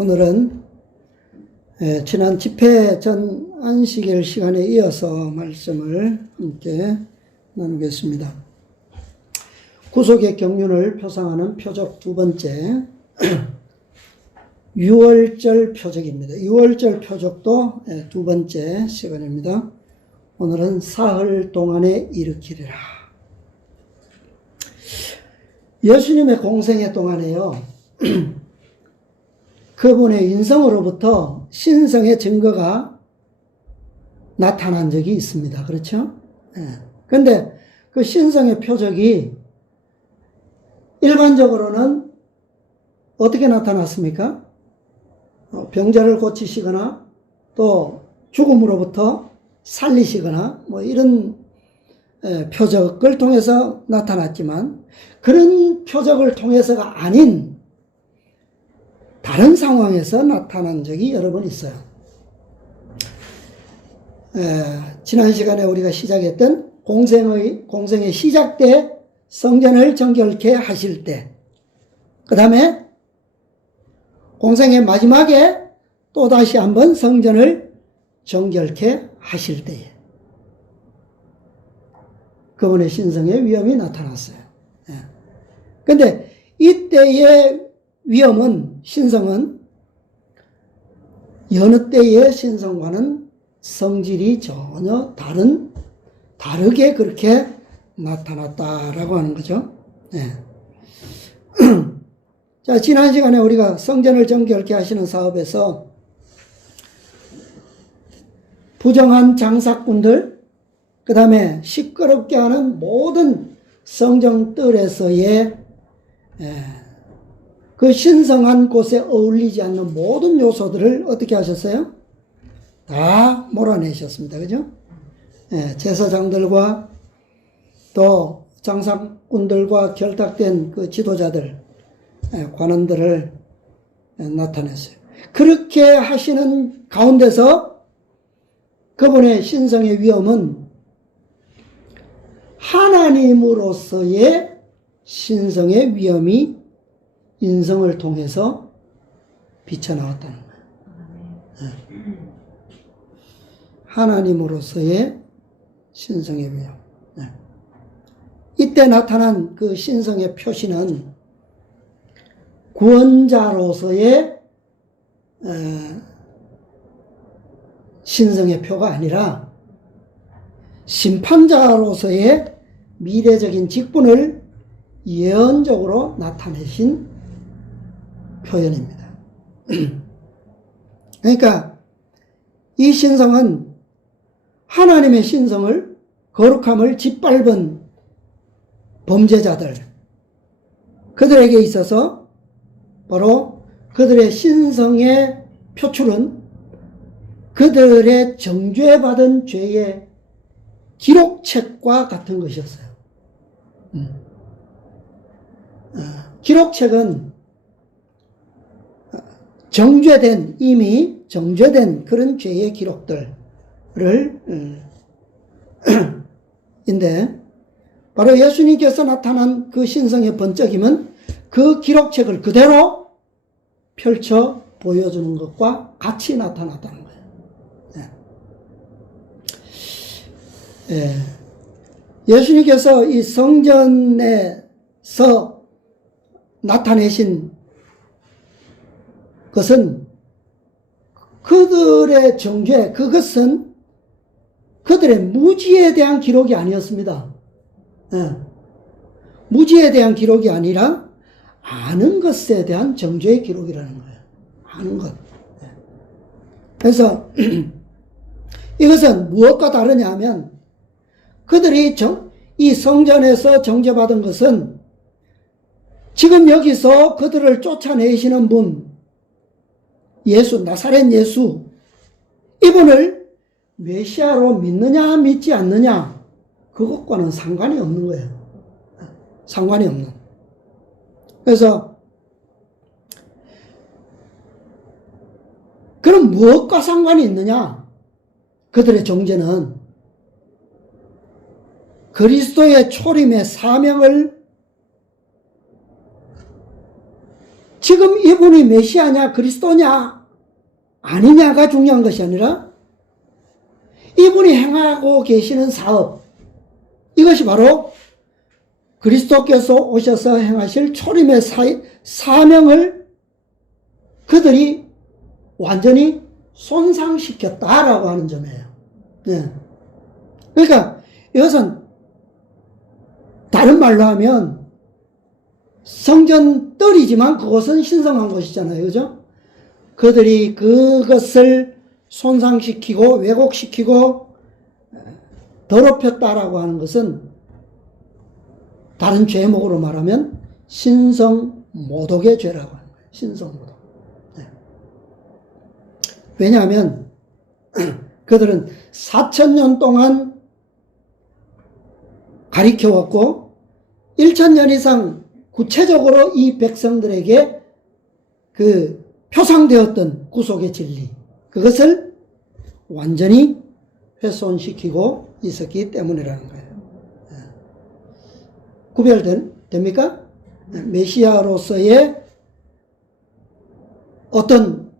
오늘은 지난 집회 전 안식일 시간에 이어서 말씀을 함께 나누겠습니다. 구속의 경륜을 표상하는 표적 두 번째, 유월절 표적입니다. 유월절 표적도 두 번째 시간입니다. 오늘은 사흘 동안에 일으키리라. 예수님의 공생애 동안에요, 그분의 인성으로부터 신성의 증거가 나타난 적이 있습니다. 그렇죠? 그런데 그 신성의 표적이 일반적으로는 어떻게 나타났습니까? 병자를 고치시거나 또 죽음으로부터 살리시거나 뭐 이런 표적을 통해서 나타났지만, 그런 표적을 통해서가 아닌 다른 상황에서 나타난 적이 여러 번 있어요. 지난 시간에 우리가 시작했던 공생의 시작 때 성전을 정결케 하실 때, 그 다음에 공생의 마지막에 또 다시 한번 성전을 정결케 하실 때에 그분의 신성의 위엄이 나타났어요. 그런데 이때의 위엄은, 신성은 여느 때의 신성과는 성질이 전혀 다르게 그렇게 나타났다라고 하는 거죠. 자, 지난 시간에 우리가 성전을 정결케 하시는 사업에서 부정한 장사꾼들, 그 다음에 시끄럽게 하는 모든 성전뜰에서의 그 신성한 곳에 어울리지 않는 모든 요소들을 어떻게 하셨어요? 다 몰아내셨습니다. 그죠? 제사장들과 또 장사꾼들과 결탁된 그 지도자들, 관원들을 나타냈어요. 그렇게 하시는 가운데서 그분의 신성의 위엄은 하나님으로서의 신성의 위엄이 인성을 통해서 비쳐나왔다는 거예요. 하나님으로서의 신성의 위엄. 이때 나타난 그 신성의 표시는 구원자로서의 신성의 표가 아니라 심판자로서의 미래적인 직분을 예언적으로 나타내신 표현입니다. 그러니까 이 신성은 하나님의 신성을, 거룩함을 짓밟은 범죄자들, 그들에게 있어서 바로 그들의 신성의 표출은 그들의 정죄받은 죄의 기록책과 같은 것이었어요. 기록책은 이미 정죄된 그런 죄의 기록들을 인데, 바로 예수님께서 나타난 그 신성의 번쩍임은 그 기록책을 그대로 펼쳐 보여주는 것과 같이 나타났다는 거예요. 예수님께서 이 성전에서 나타내신 것은 그들의 정죄, 그것은 그들의 무지에 대한 기록이 아니었습니다. 무지에 대한 기록이 아니라 아는 것에 대한 정죄의 기록이라는 거예요. 아는 것. 그래서 이것은 무엇과 다르냐 하면, 그들이 이 성전에서 정죄받은 것은 지금 여기서 그들을 쫓아내시는 분, 예수, 나사렛 예수, 이분을 메시아로 믿느냐 믿지 않느냐, 그것과는 상관이 없는 거예요. 상관이 없는. 그래서 그럼 무엇과 상관이 있느냐? 그들의 정죄는 그리스도의 초림의 사명을 지금 이분이 메시아냐 그리스도냐 아니냐가 중요한 것이 아니라 이분이 행하고 계시는 사업, 이것이 바로 그리스도께서 오셔서 행하실 초림의 사명을 그들이 완전히 손상시켰다라고 하는 점이에요. 네. 그러니까 이것은 다른 말로 하면 성전 뜰이지만 그것은 신성한 것이잖아요. 그죠? 그들이 그것을 손상시키고 왜곡시키고 더럽혔다라고 하는 것은 다른 죄목으로 말하면 신성모독의 죄라고 하는 거예요. 신성모독. 네. 왜냐하면 그들은 4,000년 동안 가리켜왔고 1,000년 이상 구체적으로 이 백성들에게 그 표상되었던 구속의 진리, 그것을 완전히 훼손시키고 있었기 때문이라는 거예요. 구별됩니까? 메시아로서의 어떤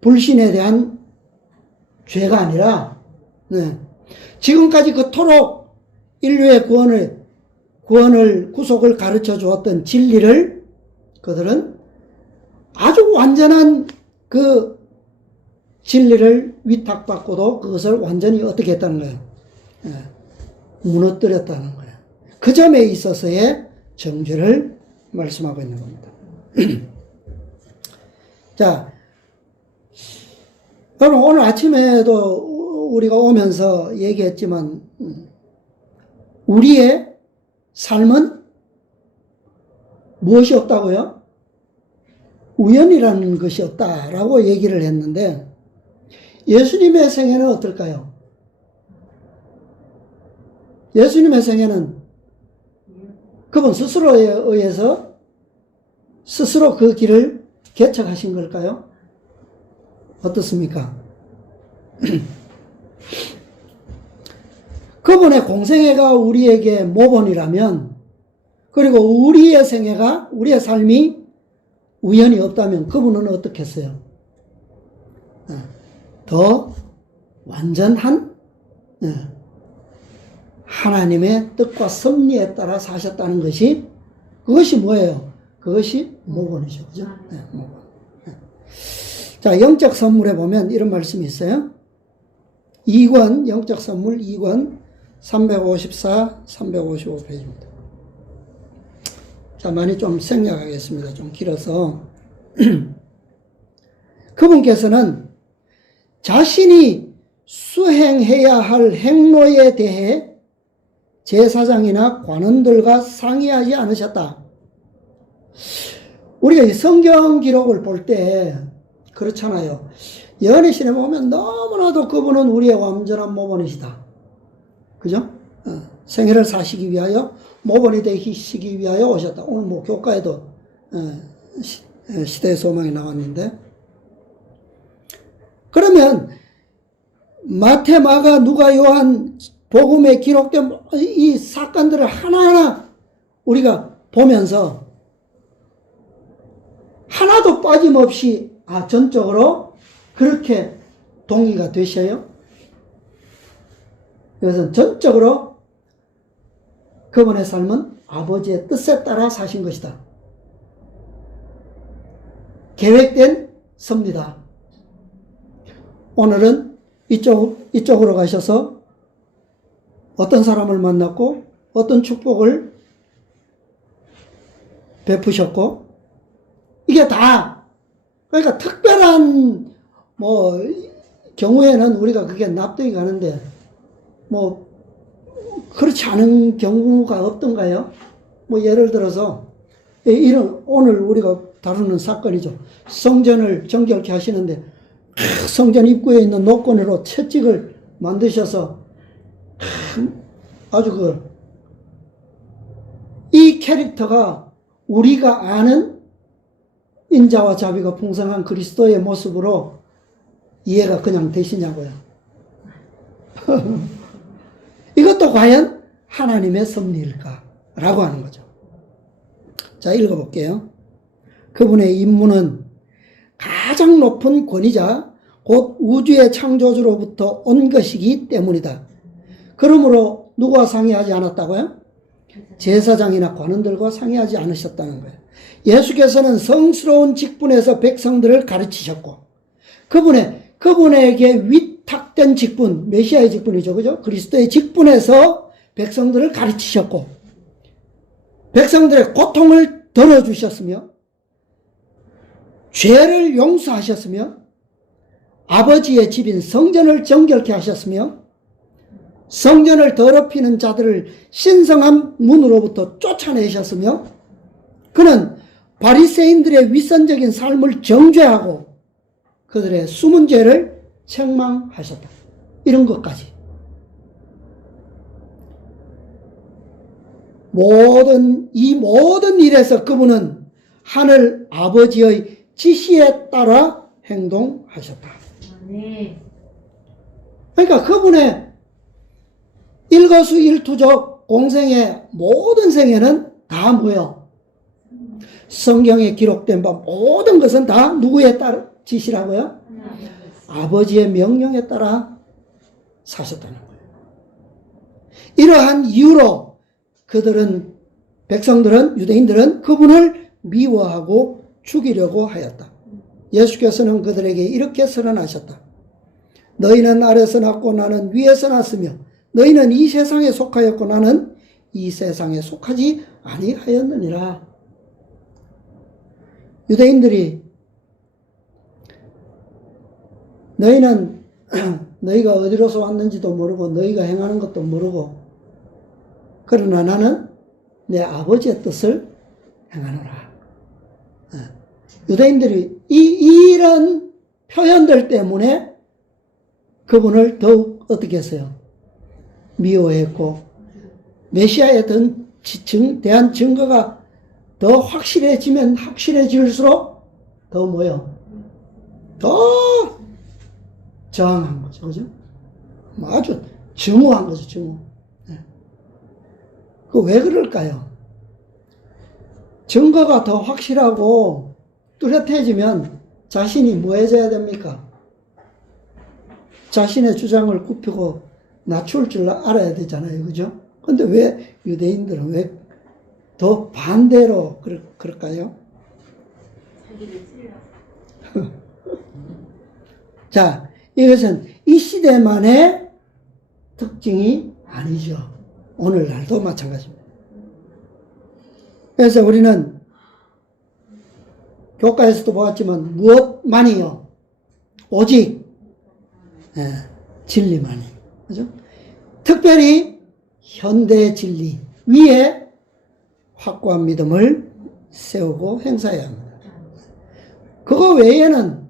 불신에 대한 죄가 아니라, 지금까지 그토록 인류의 구속을 가르쳐 주었던 진리를 그들은 아주 완전한 그 진리를 위탁받고도 그것을 완전히 어떻게 했다는 거예요? 무너뜨렸다는 거예요. 그 점에 있어서의 정죄를 말씀하고 있는 겁니다. 자, 여러분 오늘 아침에도 우리가 오면서 얘기했지만 우리의 삶은 무엇이 없다고요? 우연이라는 것이 없다라고 얘기를 했는데 예수님의 생애는 어떨까요? 예수님의 생애는 그분 스스로에 의해서 스스로 그 길을 개척하신 걸까요? 어떻습니까? 그분의 공생애가 우리에게 모본이라면, 그리고 우리의 생애가, 우리의 삶이 우연이 없다면 그분은 어떻게 했어요? 더 완전한 하나님의 뜻과 섭리에 따라 사셨다는 것이, 그것이 뭐예요? 그것이 모본이죠. 그죠? 모본. 자, 영적 선물에 보면 이런 말씀이 있어요. 2권, 영적 선물 2권 354, 355페이지입니다. 자, 많이 좀 생략하겠습니다. 좀 길어서. 그분께서는 자신이 수행해야 할 행로에 대해 제사장이나 관원들과 상의하지 않으셨다. 우리가 이 성경 기록을 볼 때 그렇잖아요. 예언의 신에 보면 너무나도 그분은 우리의 완전한 모본이시다. 그죠? 생애를 사시기 위하여, 모본이 되시기 위하여 오셨다. 오늘 뭐 교과에도 시대의 소망이 나왔는데, 그러면 마태, 마가, 누가, 요한 복음에 기록된 이 사건들을 하나하나 우리가 보면서 하나도 빠짐없이 전적으로 그렇게 동의가 되셔요. 그것은 전적으로 그분의 삶은 아버지의 뜻에 따라 사신 것이다. 계획된 섭리다. 오늘은 이쪽으로 가셔서 어떤 사람을 만났고 어떤 축복을 베푸셨고, 이게 다, 그러니까 특별한 경우에는 우리가 그게 납득이 가는데 그렇지 않은 경우가 없던가요? 예를 들어서 이런 오늘 우리가 다루는 사건이죠. 성전을 정결케 하시는데 성전 입구에 있는 노건으로 채찍을 만드셔서 아주 이 캐릭터가 우리가 아는 인자와 자비가 풍성한 그리스도의 모습으로 이해가 그냥 되시냐고요. 이것도 과연 하나님의 섭리일까? 라고 하는 거죠. 자, 읽어볼게요. 그분의 임무는 가장 높은 권위자 곧 우주의 창조주로부터 온 것이기 때문이다. 그러므로 누구와 상의하지 않았다고요? 제사장이나 관원들과 상의하지 않으셨다는 거예요. 예수께서는 성스러운 직분에서 백성들을 가르치셨고 그분에게 위탁된 직분, 메시아의 직분이죠. 그죠? 그리스도의 직분에서 백성들을 가르치셨고 백성들의 고통을 덜어주셨으며 죄를 용서하셨으며 아버지의 집인 성전을 정결케 하셨으며 성전을 더럽히는 자들을 신성한 문으로부터 쫓아내셨으며 그는 바리새인들의 윗선적인 삶을 정죄하고 그들의 숨은 죄를 책망하셨다. 이런 것까지. 이 모든 일에서 그분은 하늘 아버지의 지시에 따라 행동하셨다. 그러니까 그분의 일거수일투족 공생의 모든 생애는 다 뭐요? 성경에 기록된 바 모든 것은 다 누구에 따라 지시라고요? 아버지의 명령에 따라 사셨다는 거예요. 이러한 이유로 백성들은, 유대인들은 그분을 미워하고 죽이려고 하였다. 예수께서는 그들에게 이렇게 선언하셨다. 너희는 아래서 났고 나는 위에서 났으며 너희는 이 세상에 속하였고 나는 이 세상에 속하지 아니하였느니라. 유대인들이 너희는 너희가 어디로서 왔는지도 모르고 너희가 행하는 것도 모르고 그러나 나는 내 아버지의 뜻을 행하노라. 유대인들이 이런 표현들 때문에 그분을 더욱 어떻게 했어요? 미워했고 메시아에 대한 증거가 더 확실해지면 확실해질수록 더 뭐요? 더 저항한 거죠. 그죠? 아주 증오한 거죠. 증오. 그 왜 그럴까요? 증거가 더 확실하고 뚜렷해지면 자신이 뭐 해줘야 됩니까? 자신의 주장을 굽히고 낮출 줄 알아야 되잖아요. 그죠? 근데 왜 유대인들은 왜 더 반대로 그럴까요? 자기를 찔러. 자, 이것은 이 시대만의 특징이 아니죠. 오늘날도 마찬가지입니다. 그래서 우리는 교과에서도 보았지만 무엇만이요? 오직 진리만이. 그죠? 특별히 현대 진리 위에 확고한 믿음을 세우고 행사해야 합니다. 그거 외에는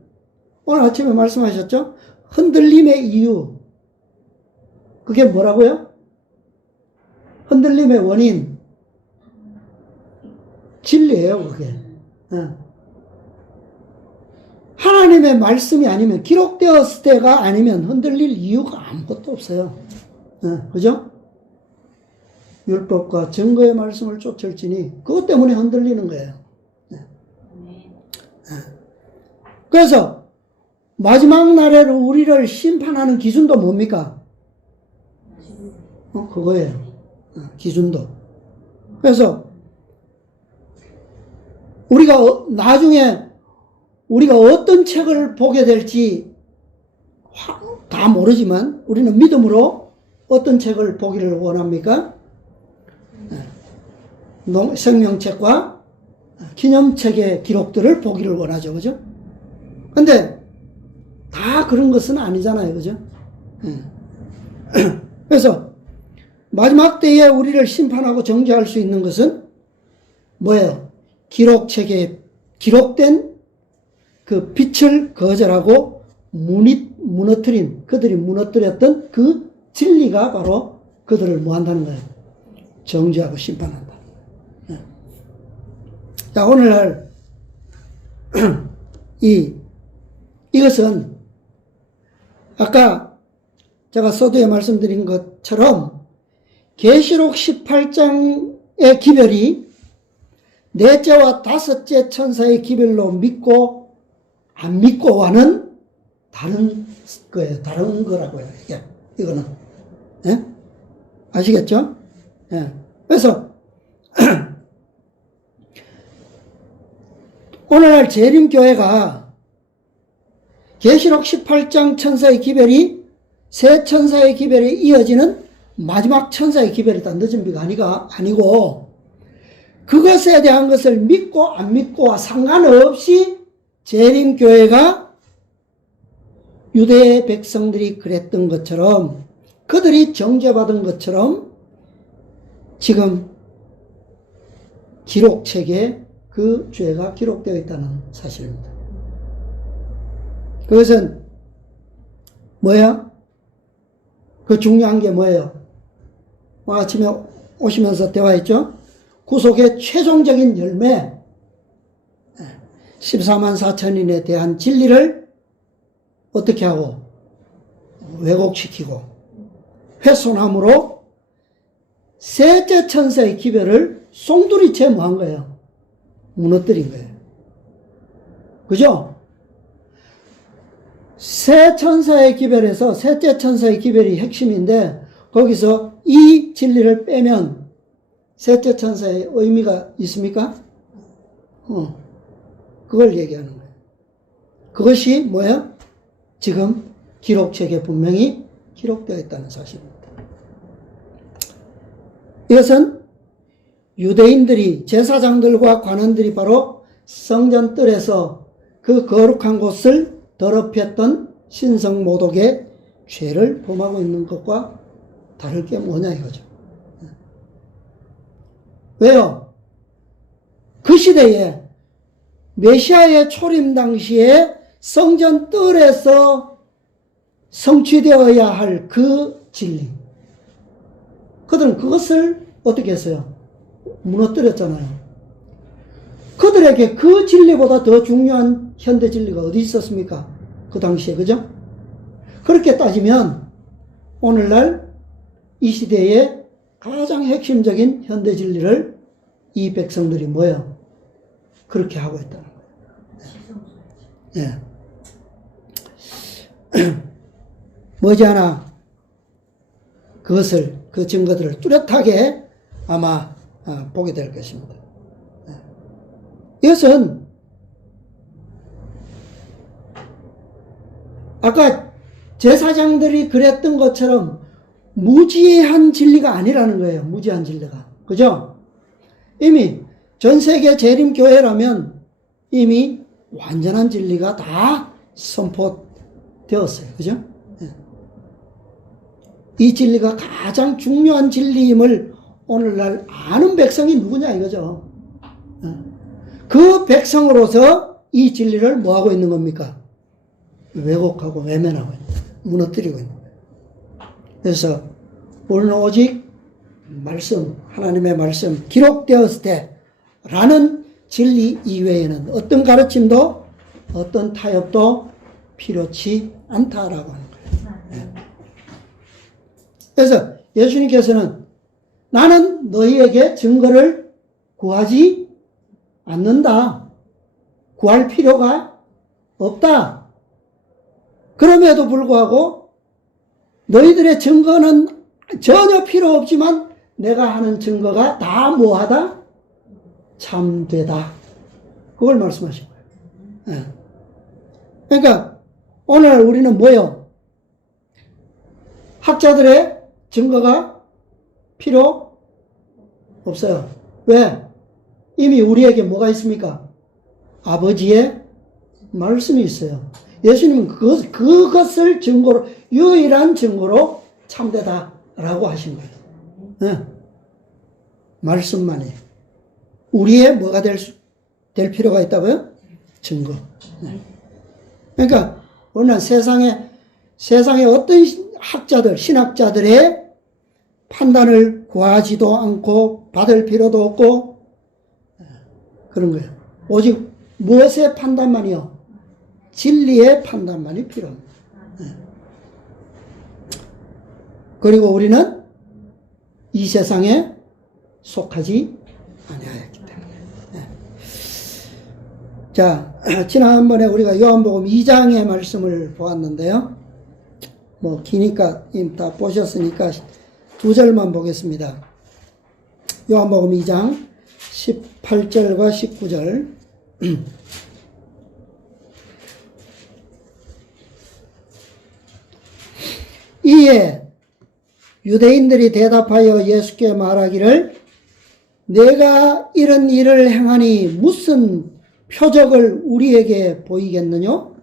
오늘 아침에 말씀하셨죠? 흔들림의 이유. 그게 뭐라고요? 흔들림의 원인. 진리예요, 그게. 하나님의 말씀이 아니면, 기록되었을 때가 아니면 흔들릴 이유가 아무것도 없어요. 그죠? 율법과 증거의 말씀을 쫓을지니 그것 때문에 흔들리는 거예요. 그래서 마지막 날에 우리를 심판하는 기준도 뭡니까? 그거예요. 기준도. 그래서 우리가 나중에 우리가 어떤 책을 보게 될지 다 모르지만 우리는 믿음으로 어떤 책을 보기를 원합니까? 생명책과 기념책의 기록들을 보기를 원하죠. 그죠? 근데 다 그런 것은 아니잖아요. 그죠? 그래서 마지막 때에 우리를 심판하고 정죄할 수 있는 것은 뭐예요? 기록책에 기록된 그 빛을 거절하고 그들이 무너뜨렸던 그 진리가 바로 그들을 뭐 한다는 거예요? 정죄하고 심판한다. 자, 오늘날 이것은 아까 제가 서두에 말씀드린 것처럼 계시록 18장의 기별이 넷째와 다섯째 천사의 기별로 믿고 안 믿고와는 다른 거예요. 다른 거라고요. 이거는. 예? 아시겠죠? 예. 그래서 오늘날 재림교회가 계시록 18장 천사의 기별이 새 천사의 기별에 이어지는 마지막 천사의 기별이다. 늦은 비가 아니고 그것에 대한 것을 믿고 안 믿고와 상관없이 재림교회가 유대 백성들이 그랬던 것처럼 그들이 정죄받은 것처럼 지금 기록책에 그 죄가 기록되어 있다는 사실입니다. 그것은 뭐야? 그 중요한 게 뭐예요? 아침에 오시면서 대화했죠? 구속의 최종적인 열매 14만 4천인에 대한 진리를 어떻게 하고 왜곡시키고 훼손함으로 셋째 천사의 기별을 송두리째 뭐한 거예요? 무너뜨린 거예요. 그죠? 새 천사의 기별에서 셋째 천사의 기별이 핵심인데 거기서 이 진리를 빼면 셋째 천사의 의미가 있습니까? 그걸 얘기하는 거예요. 그것이 뭐예요? 지금 기록책에 분명히 기록되어 있다는 사실입니다. 이것은 유대인들이 제사장들과 관원들이 바로 성전 뜰에서 그 거룩한 곳을 더럽혔던 신성모독의 죄를 범하고 있는 것과 다를 게 뭐냐 이거죠. 왜요? 그 시대에 메시아의 초림 당시에 성전 뜰에서 성취되어야 할 그 진리, 그들은 그것을 어떻게 했어요? 무너뜨렸잖아요. 그들에게 그 진리보다 더 중요한 현대 진리가 어디 있었습니까? 그 당시에, 그죠? 그렇게 따지면 오늘날 이 시대의 가장 핵심적인 현대 진리를 이 백성들이 뭐예요? 그렇게 하고 있다는 거예요. 예. 머지않아 그것을, 그 증거들을 뚜렷하게 아마 보게 될 것입니다. 이것은 아까 제사장들이 그랬던 것처럼 무지한 진리가 아니라는 거예요. 무지한 진리가. 그죠? 이미 전 세계 재림교회라면 이미 완전한 진리가 다 선포되었어요. 그죠? 이 진리가 가장 중요한 진리임을 오늘날 아는 백성이 누구냐 이거죠. 그 백성으로서 이 진리를 뭐하고 있는 겁니까? 왜곡하고 외면하고 있는 거예요. 무너뜨리고 있는 거예요. 그래서 우리는 오직 말씀, 하나님의 말씀 기록되었을 때 라는 진리 이외에는 어떤 가르침도 어떤 타협도 필요치 않다라고 하는 거예요. 그래서 예수님께서는 나는 너희에게 증거를 구하지 않는다. 구할 필요가 없다. 그럼에도 불구하고 너희들의 증거는 전혀 필요 없지만 내가 하는 증거가 다 뭐하다? 참되다. 그걸 말씀하신 거예요. 예. 그러니까 오늘 우리는 뭐예요? 학자들의 증거가 필요 없어요. 왜? 이미 우리에게 뭐가 있습니까? 아버지의 말씀이 있어요. 예수님은 그것을 증거로, 유일한 증거로 참되다라고 하신 거예요. 네. 말씀만이. 우리의 뭐가 될 필요가 있다고요? 증거. 네. 그러니까, 오늘 세상에 어떤 학자들, 신학자들의 판단을 구하지도 않고 받을 필요도 없고, 그런 거예요. 오직 무엇의 판단만이요? 진리의 판단만이 필요합니다. 그리고 우리는 이 세상에 속하지 아니하였기 때문에. 자, 지난번에 우리가 요한복음 2장의 말씀을 보았는데요. 뭐 기니까 이미 다 보셨으니까 두 절만 보겠습니다. 요한복음 2장 18절과 19절. 이에 유대인들이 대답하여 예수께 말하기를 내가 이런 일을 행하니 무슨 표적을 우리에게 보이겠느냐?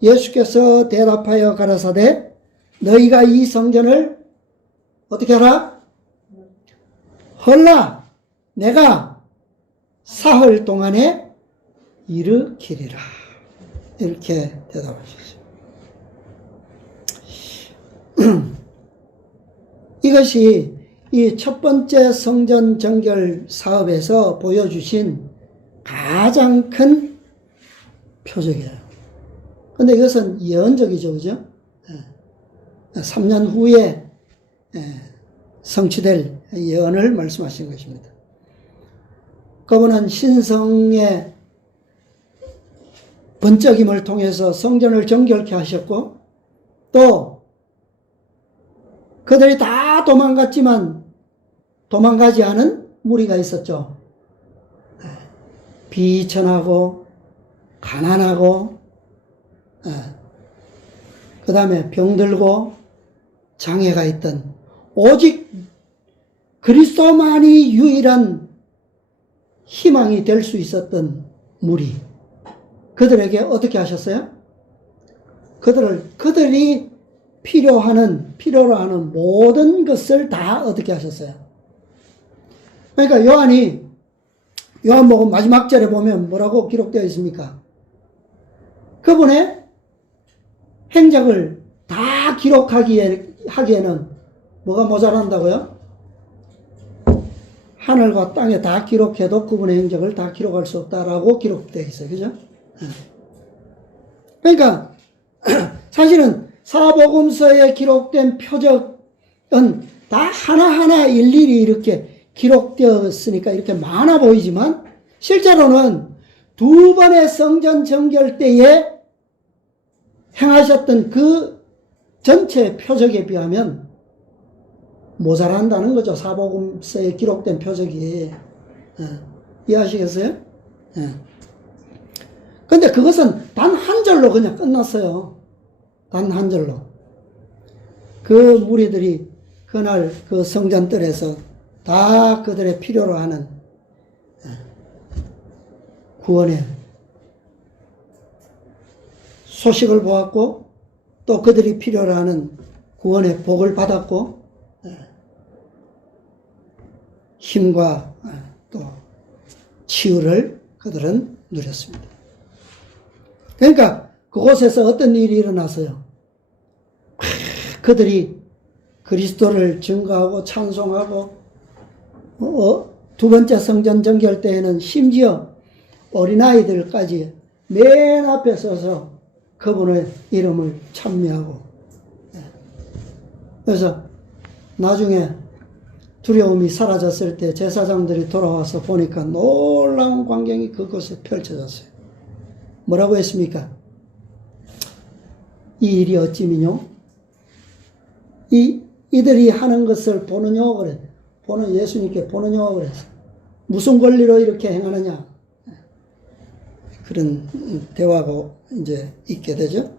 예수께서 대답하여 가라사대 너희가 이 성전을 어떻게 하라? 헐라 내가 사흘 동안에 일으키리라. 이렇게 대답하셨어요. 이것이 이 첫 번째 성전 정결 사업에서 보여주신 가장 큰 표적이에요. 근데 이것은 예언적이죠, 그죠? 3년 후에 성취될 예언을 말씀하신 것입니다. 그분은 신성의 번쩍임을 통해서 성전을 정결케 하셨고, 또 그들이 다 도망갔지만 도망가지 않은 무리가 있었죠. 비천하고 가난하고 그 다음에 병들고 장애가 있던 오직 그리스도만이 유일한 희망이 될 수 있었던 무리, 그들에게 어떻게 하셨어요? 그들이 필요로 하는 모든 것을 다 어떻게 하셨어요? 그러니까 요한복음 마지막 절에 보면 뭐라고 기록되어 있습니까? 그분의 행적을 다 기록하기에는 뭐가 모자란다고요? 하늘과 땅에 다 기록해도 그분의 행적을 다 기록할 수 없다라고 기록되어 있어요. 그죠? 그러니까 사실은 사복음서에 기록된 표적은 다 하나하나 일일이 이렇게 기록되었으니까 이렇게 많아 보이지만 실제로는 두 번의 성전 정결 때에 행하셨던 그 전체 표적에 비하면 모자란다는 거죠. 사복음서에 기록된 표적이. 이해하시겠어요? 근데 그것은 단 한 절로 그냥 끝났어요. 단 한 절로. 그 무리들이 그날 그 성전뜰에서 다 그들의 필요로 하는 구원의 소식을 보았고, 또 그들이 필요로 하는 구원의 복을 받았고, 힘과 또 치유를 그들은 누렸습니다. 그러니까 그곳에서 어떤 일이 일어났어요? 그들이 그리스도를 증거하고 찬송하고, 두 번째 성전 정결 때에는 심지어 어린아이들까지 맨 앞에 서서 그분의 이름을 찬미하고, 그래서 나중에 두려움이 사라졌을 때 제사장들이 돌아와서 보니까 놀라운 광경이 그곳에 펼쳐졌어요. 뭐라고 했습니까? 이 일이 어찌미뇨? 이들이 하는 것을 보느뇨? 그래. 예수님께 보느뇨? 그래서. 무슨 권리로 이렇게 행하느냐? 그런 대화가 이제 있게 되죠.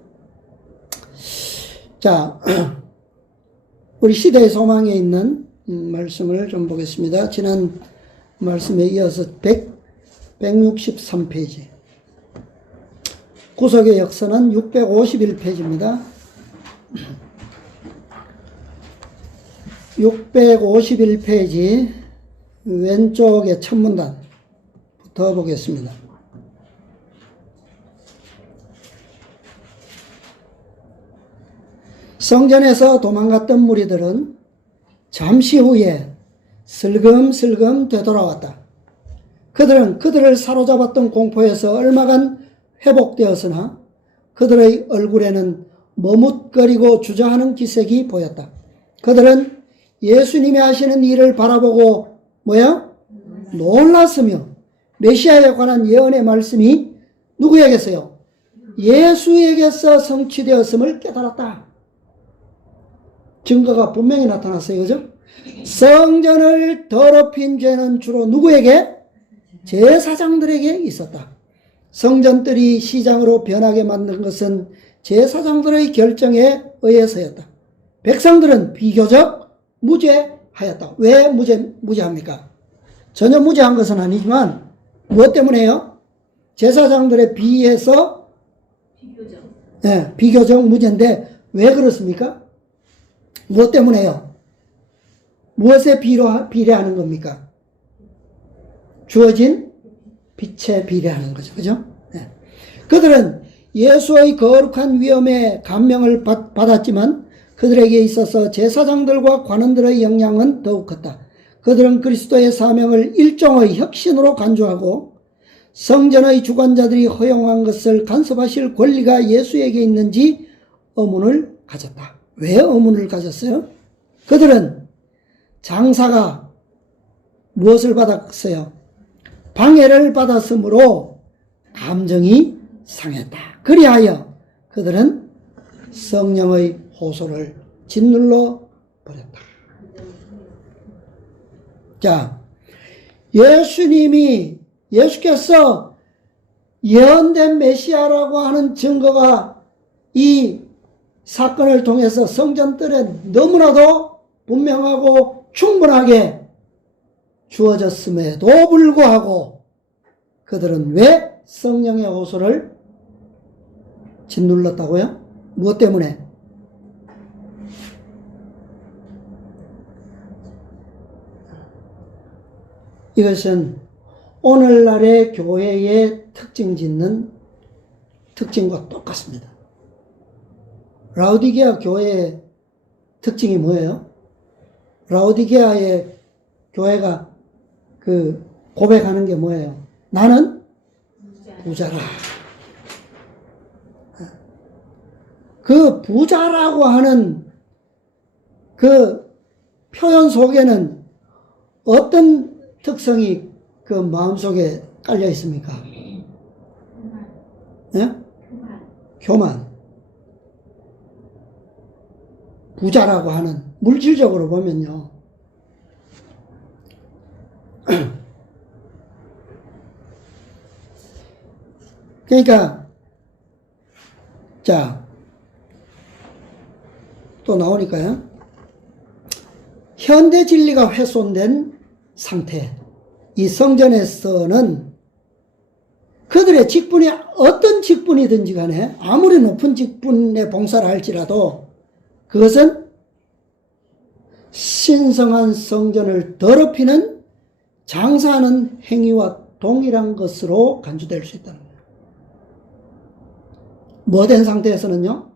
자, 우리 시대의 소망에 있는 말씀을 좀 보겠습니다. 지난 말씀에 이어서 163페이지. 구속의 역사는 651페이지입니다. 651페이지 왼쪽의 첫 문단부터 보겠습니다. 성전에서 도망갔던 무리들은 잠시 후에 슬금슬금 되돌아왔다. 그들은 그들을 사로잡았던 공포에서 얼마간 회복되었으나 그들의 얼굴에는 머뭇거리고 주저하는 기색이 보였다. 그들은 예수님이 하시는 일을 바라보고 놀랐으며 메시아에 관한 예언의 말씀이 누구에게서요? 예수에게서 성취되었음을 깨달았다. 증거가 분명히 나타났어요. 그죠? 성전을 더럽힌 죄는 주로 누구에게? 제사장들에게 있었다. 성전들이 시장으로 변하게 만든 것은 제사장들의 결정에 의해서였다. 백성들은 비교적 무죄하였다. 왜 무죄합니까? 전혀 무죄한 것은 아니지만 무엇 때문에요? 제사장들에 비해서 비교적 무죄인데 왜 그렇습니까? 무엇 때문에요? 무엇에 비례하는 겁니까? 주어진 빛에 비례하는 거죠. 그죠? 네. 그들은 예수의 거룩한 위엄에 감명을 받았지만 그들에게 있어서 제사장들과 관원들의 영향은 더욱 컸다. 그들은 그리스도의 사명을 일종의 혁신으로 간주하고 성전의 주관자들이 허용한 것을 간섭하실 권리가 예수에게 있는지 의문을 가졌다. 왜 의문을 가졌어요? 그들은 장사가 무엇을 받았어요? 방해를 받았으므로 감정이 상했다. 그리하여 그들은 성령의 호소를 짓눌러 버렸다. 자, 예수께서 예언된 메시아라고 하는 증거가 이 사건을 통해서 성전들에 너무나도 분명하고 충분하게 주어졌음에도 불구하고 그들은 왜 성령의 호소를 짓눌렀다고요? 무엇 때문에? 이것은 오늘날의 교회의 특징 짓는 특징과 똑같습니다. 라오디게아 교회의 특징이 뭐예요? 라오디게아의 교회가 고백하는 게 뭐예요? 나는 부자라. 그 부자라고 하는 그 표현 속에는 어떤 특성이 그 마음속에 깔려 있습니까? 예? 교만. 부자라고 하는, 물질적으로 보면요. 그러니까, 자, 또 나오니까요. 현대 진리가 훼손된 상태. 이 성전에서는 그들의 직분이 어떤 직분이든지 간에 아무리 높은 직분의 봉사를 할지라도 그것은 신성한 성전을 더럽히는 장사하는 행위와 동일한 것으로 간주될 수 있다는 거예요. 뭐된 상태에서는요?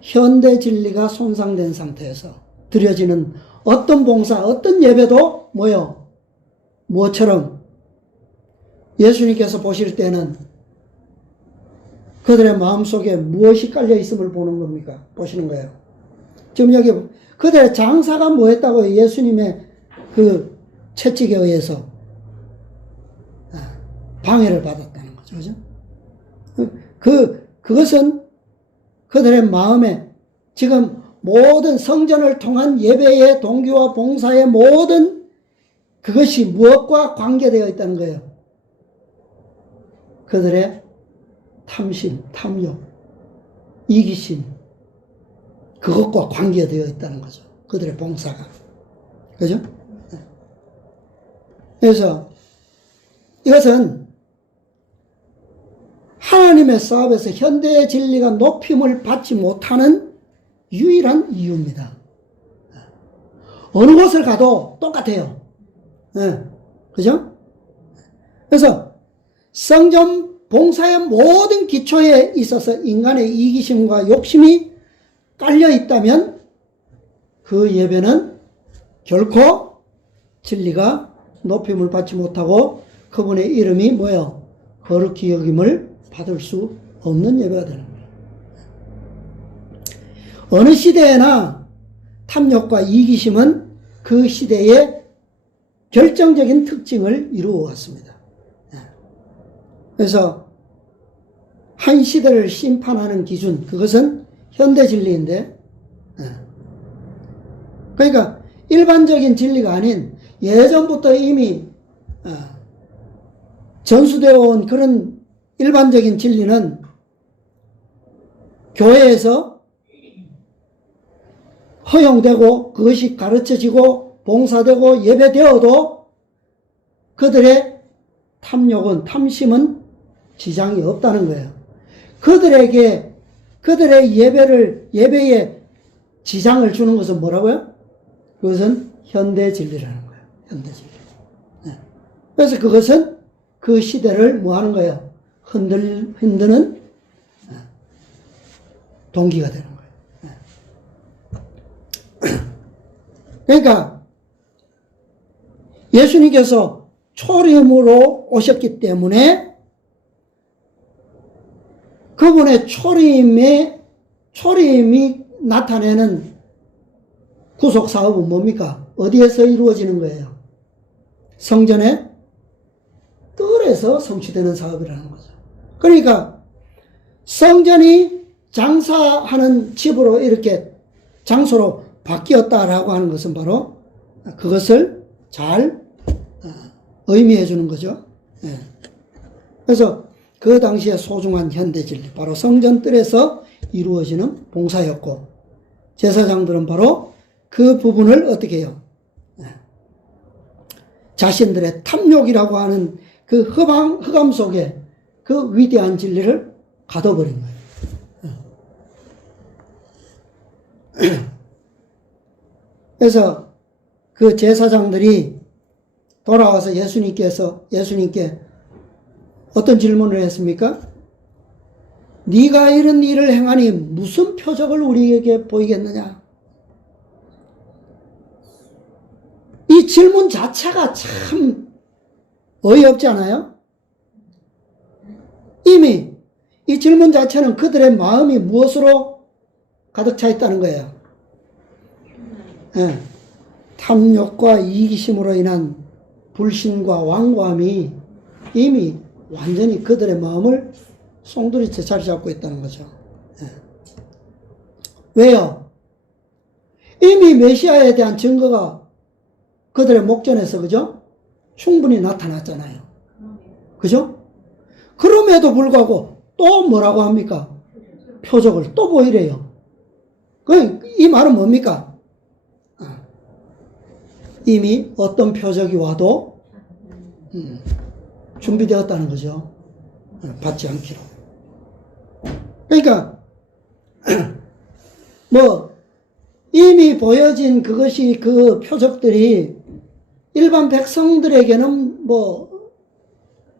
현대 진리가 손상된 상태에서 드려지는 어떤 봉사, 어떤 예배도 뭐처럼 예수님께서 보실 때는 그들의 마음속에 무엇이 깔려 있음을 보는 겁니까? 보시는 거예요. 지금 여기 그들의 장사가 뭐했다고 예수님의 그 채찍에 의해서 방해를 받았다는 거죠. 그죠? 그것은 그들의 마음에 지금 모든 성전을 통한 예배의 동기와 봉사의 모든 그것이 무엇과 관계되어 있다는 거예요? 그들의 탐심, 탐욕, 이기심, 그것과 관계되어 있다는 거죠. 그들의 봉사가. 그죠? 그래서 이것은 하나님의 사업에서 현대의 진리가 높임을 받지 못하는 유일한 이유입니다. 어느 곳을 가도 똑같아요. 그죠? 그래서 성전 봉사의 모든 기초에 있어서 인간의 이기심과 욕심이 깔려 있다면 그 예배는 결코 진리가 높임을 받지 못하고 그분의 이름이 거룩히 여김을 받을 수 없는 예배가 되는 거예요. 어느 시대에나 탐욕과 이기심은 그 시대의 결정적인 특징을 이루어 왔습니다. 그래서 한 시대를 심판하는 기준, 그것은 현대 진리인데, 그러니까 일반적인 진리가 아닌 예전부터 이미 전수되어 온 그런 일반적인 진리는 교회에서 허용되고 그것이 가르쳐지고 봉사되고 예배되어도 그들의 탐욕은, 탐심은 지장이 없다는 거예요. 그들의 예배에 지장을 주는 것은 뭐라고요? 그것은 현대 진리라는 거예요. 현대 진리. 네. 그래서 그것은 그 시대를 뭐 하는 거예요? 흔드는 동기가 되는 거예요. 네. 그러니까 예수님께서 초림으로 오셨기 때문에 그분의 초림이 나타내는 구속 사업은 뭡니까? 어디에서 이루어지는 거예요? 성전의 뜰에서 성취되는 사업이라는 거죠. 그러니까 성전이 장사하는 집으로 이렇게 장소로 바뀌었다라고 하는 것은 바로 그것을 잘 의미해 주는 거죠. 그래서 그 당시에 소중한 현대 진리, 바로 성전 뜰에서 이루어지는 봉사였고, 제사장들은 바로 그 부분을 어떻게 해요? 자신들의 탐욕이라고 하는 그 흑암 속에 그 위대한 진리를 가둬버린 거예요. 그래서 그 제사장들이 돌아와서 예수님께 어떤 질문을 했습니까? 네가 이런 일을 행하니 무슨 표적을 우리에게 보이겠느냐? 이 질문 자체가 참 어이없지 않아요? 이미 이 질문 자체는 그들의 마음이 무엇으로 가득 차 있다는 거예요. 네. 탐욕과 이기심으로 인한 불신과 완고함이 이미 완전히 그들의 마음을 송두리째 자리 잡고 있다는 거죠. 네. 왜요? 이미 메시아에 대한 증거가 그들의 목전에서, 그죠? 충분히 나타났잖아요. 그죠? 그럼에도 불구하고 또 뭐라고 합니까? 표적을 또 보이래요. 이 말은 뭡니까? 이미 어떤 표적이 와도 준비되었다는 거죠. 받지 않기로. 그러니까 뭐 이미 보여진 그것이, 그 표적들이 일반 백성들에게는 뭐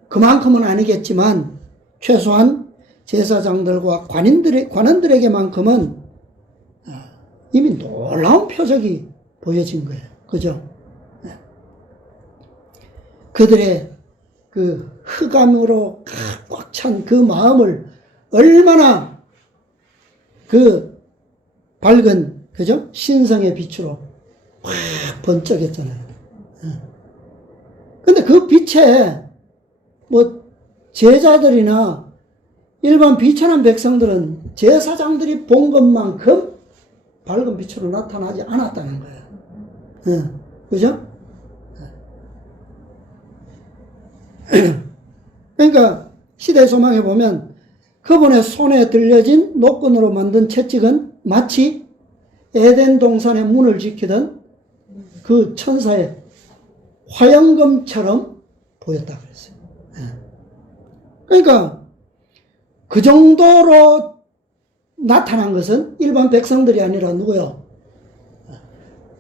그만큼은 아니겠지만 최소한 제사장들과 관원들에게만큼은 이미 놀라운 표적이 보여진 거예요. 그죠? 그들의 그 흑암으로 꽉 찬 그 마음을 얼마나 그 밝은, 그죠? 신성의 빛으로 확 번쩍였잖아요. 근데 그 빛에 뭐 제자들이나 일반 비천한 백성들은 제사장들이 본 것만큼 밝은 빛으로 나타나지 않았다는 거예요. 그죠? 그러니까 시대 소망에 보면 그분의 손에 들려진 노끈으로 만든 채찍은 마치 에덴 동산의 문을 지키던 그 천사의 화영검처럼 보였다 그랬어요. 그러니까 그 정도로 나타난 것은 일반 백성들이 아니라 누구요?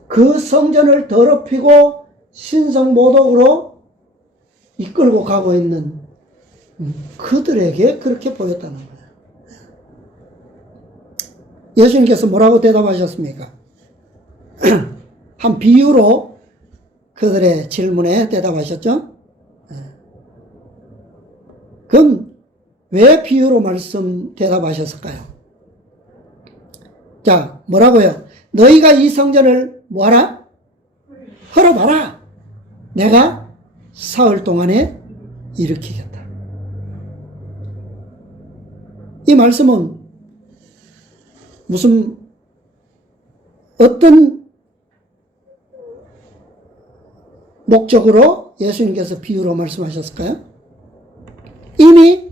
그 성전을 더럽히고 신성모독으로 이끌고 가고 있는 그들에게 그렇게 보였다는 거예요. 예수님께서 뭐라고 대답하셨습니까? 한 비유로 그들의 질문에 대답하셨죠? 그럼 왜 비유로 대답하셨을까요? 자, 뭐라고요? 너희가 이 성전을 뭐하라? 헐어봐라. 내가 사흘 동안에 일으키겠다. 이 말씀은 무슨 어떤 목적으로 예수님께서 비유로 말씀하셨을까요? 이미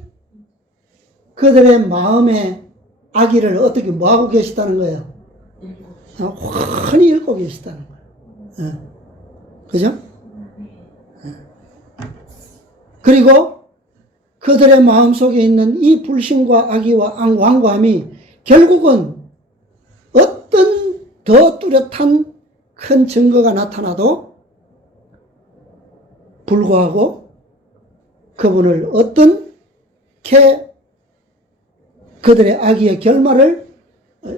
그들의 마음의 아기를 어떻게 뭐하고 계시다는 거예요? 환히 읽고 계시다는 거예요. 그죠? 그리고 그들의 마음속에 있는 이 불신과 악의와 완고함이 결국은 어떤 더 뚜렷한 큰 증거가 나타나도 불구하고 그분을 어떻게 그들의 악의의 결말을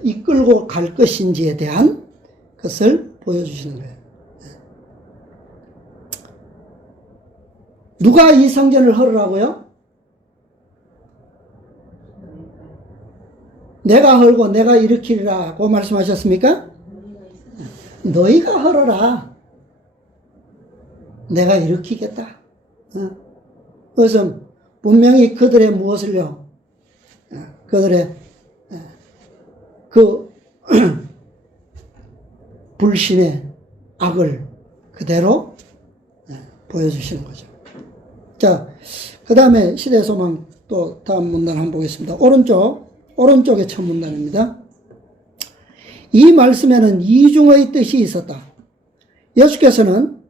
이끌고 갈 것인지에 대한 것을 보여주시는 거예요. 누가 이 성전을 헐으라고요? 내가 헐고 내가 일으키리라고 말씀하셨습니까? 너희가 헐어라. 내가 일으키겠다. 그래서 분명히 그들의 무엇을요? 그들의 그 불신의 악을 그대로 보여주시는 거죠. 자, 그 다음에 시대의 소망 또 다음 문단 한번 보겠습니다. 오른쪽의 첫 문단입니다. 이 말씀에는 이중의 뜻이 있었다. 예수께서는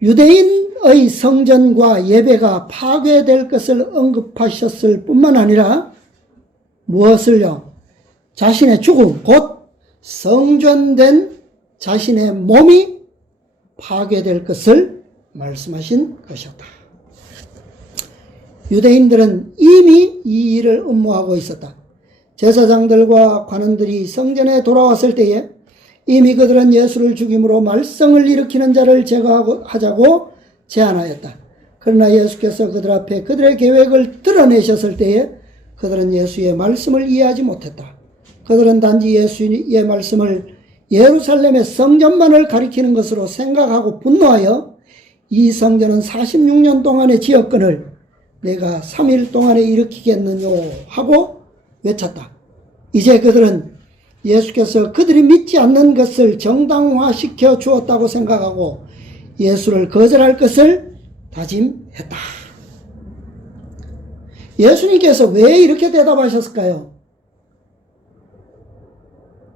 유대인의 성전과 예배가 파괴될 것을 언급하셨을 뿐만 아니라 무엇을요? 자신의 죽음, 곧 성전된 자신의 몸이 파괴될 것을 말씀하신 것이었다. 유대인들은 이미 이 일을 음모하고 있었다. 제사장들과 관원들이 성전에 돌아왔을 때에 이미 그들은 예수를 죽임으로 말썽을 일으키는 자를 제거하자고 제안하였다. 그러나 예수께서 그들 앞에 그들의 계획을 드러내셨을 때에 그들은 예수의 말씀을 이해하지 못했다. 그들은 단지 예수의 말씀을 예루살렘의 성전만을 가리키는 것으로 생각하고 분노하여 이 성전은 46년 동안의 지역권을 내가 3일 동안에 일으키겠느냐 하고 외쳤다. 이제 그들은 예수께서 그들이 믿지 않는 것을 정당화시켜 주었다고 생각하고 예수를 거절할 것을 다짐했다. 예수님께서 왜 이렇게 대답하셨을까요?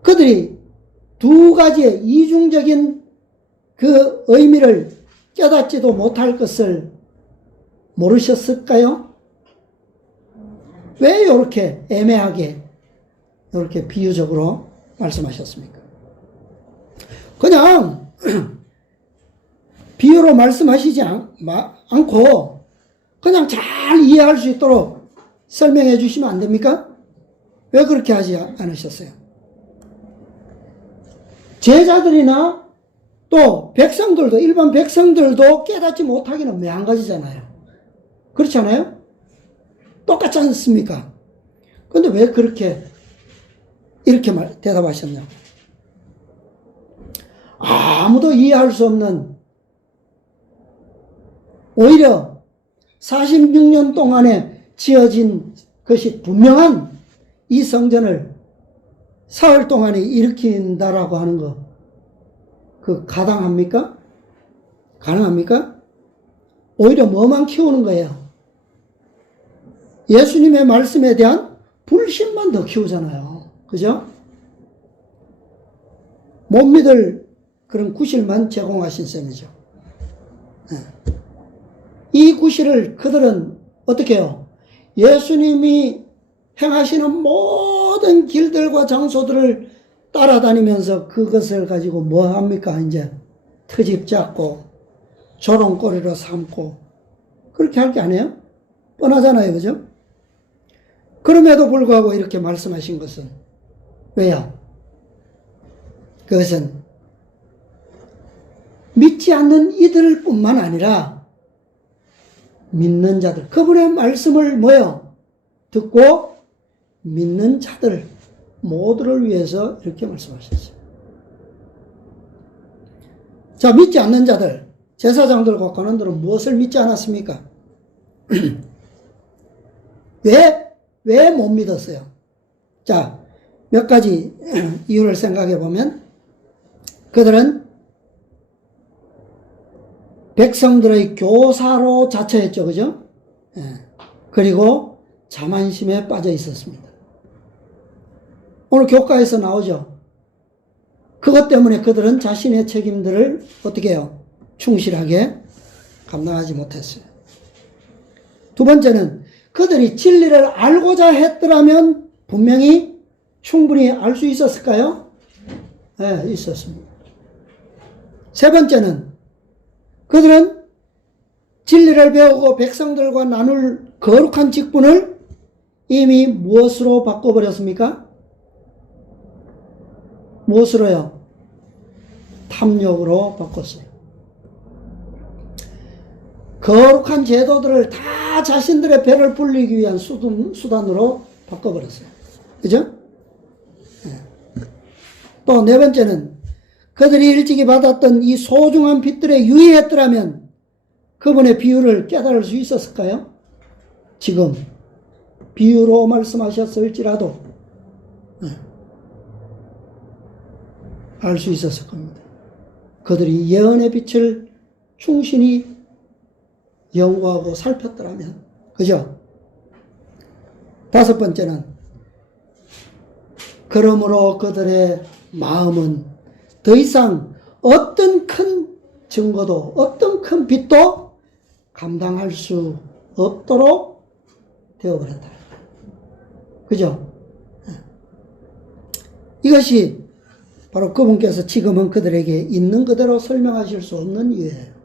그들이 두 가지의 이중적인 그 의미를 깨닫지도 못할 것을 모르셨을까요? 왜 이렇게 애매하게 이렇게 비유적으로 말씀하셨습니까? 그냥 비유로 말씀하시지 않고 그냥 잘 이해할 수 있도록 설명해 주시면 안 됩니까? 왜 그렇게 하지 않으셨어요? 제자들이나 또 백성들도, 일반 백성들도 깨닫지 못하기는 매한가지잖아요. 그렇지 않아요? 똑같지 않습니까? 근데 왜 그렇게 이렇게 대답하셨냐? 아무도 이해할 수 없는, 오히려 46년 동안에 지어진 것이 분명한 이 성전을 사흘 동안에 일으킨다라고 하는 거, 그 가당합니까? 가능합니까? 오히려 뭐만 키우는 거예요? 예수님의 말씀에 대한 불신만 더 키우잖아요. 그죠? 못 믿을 그런 구실만 제공하신 셈이죠. 이 구실을 그들은 어떻게 해요? 예수님이 행하시는 모든 길들과 장소들을 따라다니면서 그것을 가지고 뭐 합니까? 이제 트집 잡고 조롱거리로 삼고 그렇게 할 게 아니에요? 뻔하잖아요. 그죠? 그럼에도 불구하고 이렇게 말씀하신 것은 왜요? 그것은 믿지 않는 이들 뿐만 아니라 믿는 자들, 그분의 말씀을 뭐요? 듣고 믿는 자들 모두를 위해서 이렇게 말씀하셨어요. 자, 믿지 않는 자들, 제사장들과 관원들은 무엇을 믿지 않았습니까? 왜 못 믿었어요? 자, 몇 가지 이유를 생각해 보면, 그들은 백성들의 교사로 자처했죠. 그죠? 예. 그리고 자만심에 빠져 있었습니다. 오늘 교과에서 나오죠. 그것 때문에 그들은 자신의 책임들을 어떻게 해요? 충실하게 감당하지 못했어요. 두 번째는 그들이 진리를 알고자 했더라면 분명히 충분히 알 수 있었을까요? 네, 있었습니다. 세 번째는 그들은 진리를 배우고 백성들과 나눌 거룩한 직분을 이미 무엇으로 바꿔버렸습니까? 무엇으로요? 탐욕으로 바꿨어요. 거룩한 제도들을 다 자신들의 배를 불리기 위한 수단으로 바꿔버렸어요. 그죠? 또 네 번째는 그들이 일찍이 받았던 이 소중한 빛들에 유의했더라면 그분의 비유를 깨달을 수 있었을까요? 지금 비유로 말씀하셨을지라도 알 수 있었을 겁니다. 그들이 예언의 빛을 충신히 연구하고 살폈더라면, 그죠? 다섯 번째는 그러므로 그들의 마음은 더 이상 어떤 큰 증거도 어떤 큰 빛도 감당할 수 없도록 되어버렸다. 그죠? 이것이 바로 그분께서 지금은 그들에게 있는 그대로 설명하실 수 없는 이유예요.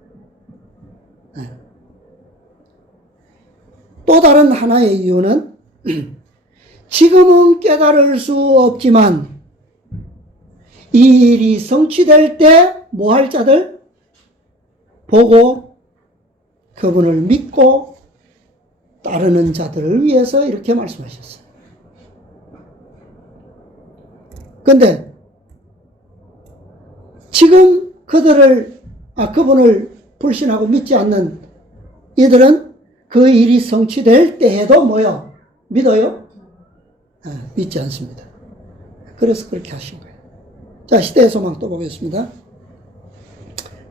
또 다른 하나의 이유는 지금은 깨달을 수 없지만 이 일이 성취될 때 뭐 할 자들? 보고 그분을 믿고 따르는 자들을 위해서 이렇게 말씀하셨어요. 그런데 지금 그분을 불신하고 믿지 않는 이들은 그 일이 성취될 때에도 뭐요? 믿어요? 믿지 않습니다. 그래서 그렇게 하신 거예요. 자, 시대의 소망 또 보겠습니다.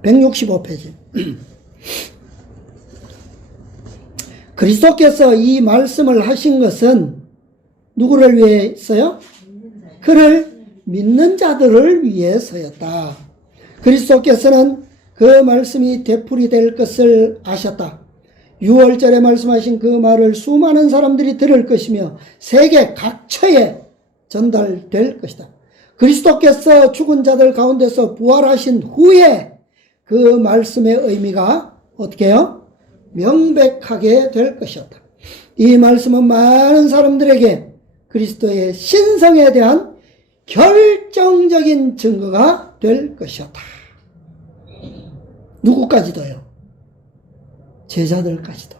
165페이지. 그리스도께서 이 말씀을 하신 것은 누구를 위해서요? 그를 믿는 자들을 위해서였다. 그리스도께서는 그 말씀이 되풀이 될 것을 아셨다. 6월절에 말씀하신 그 말을 수많은 사람들이 들을 것이며 세계 각처에 전달될 것이다. 그리스도께서 죽은 자들 가운데서 부활하신 후에 그 말씀의 의미가 어떻게 해요? 명백하게 될 것이었다. 이 말씀은 많은 사람들에게 그리스도의 신성에 대한 결정적인 증거가 될 것이었다. 누구까지도요? 제자들까지도.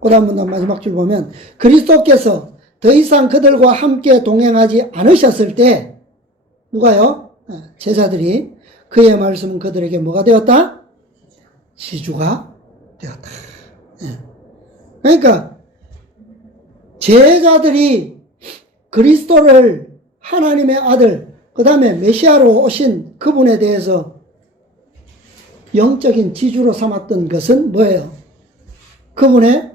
그 다음 마지막 줄 보면 그리스도께서 더 이상 그들과 함께 동행하지 않으셨을 때 누가요? 제자들이 그의 말씀은 그들에게 뭐가 되었다? 지주가 되었다. 그러니까 제자들이 그리스도를 하나님의 아들, 그 다음에 메시아로 오신 그분에 대해서 영적인 지주로 삼았던 것은 뭐예요? 그분의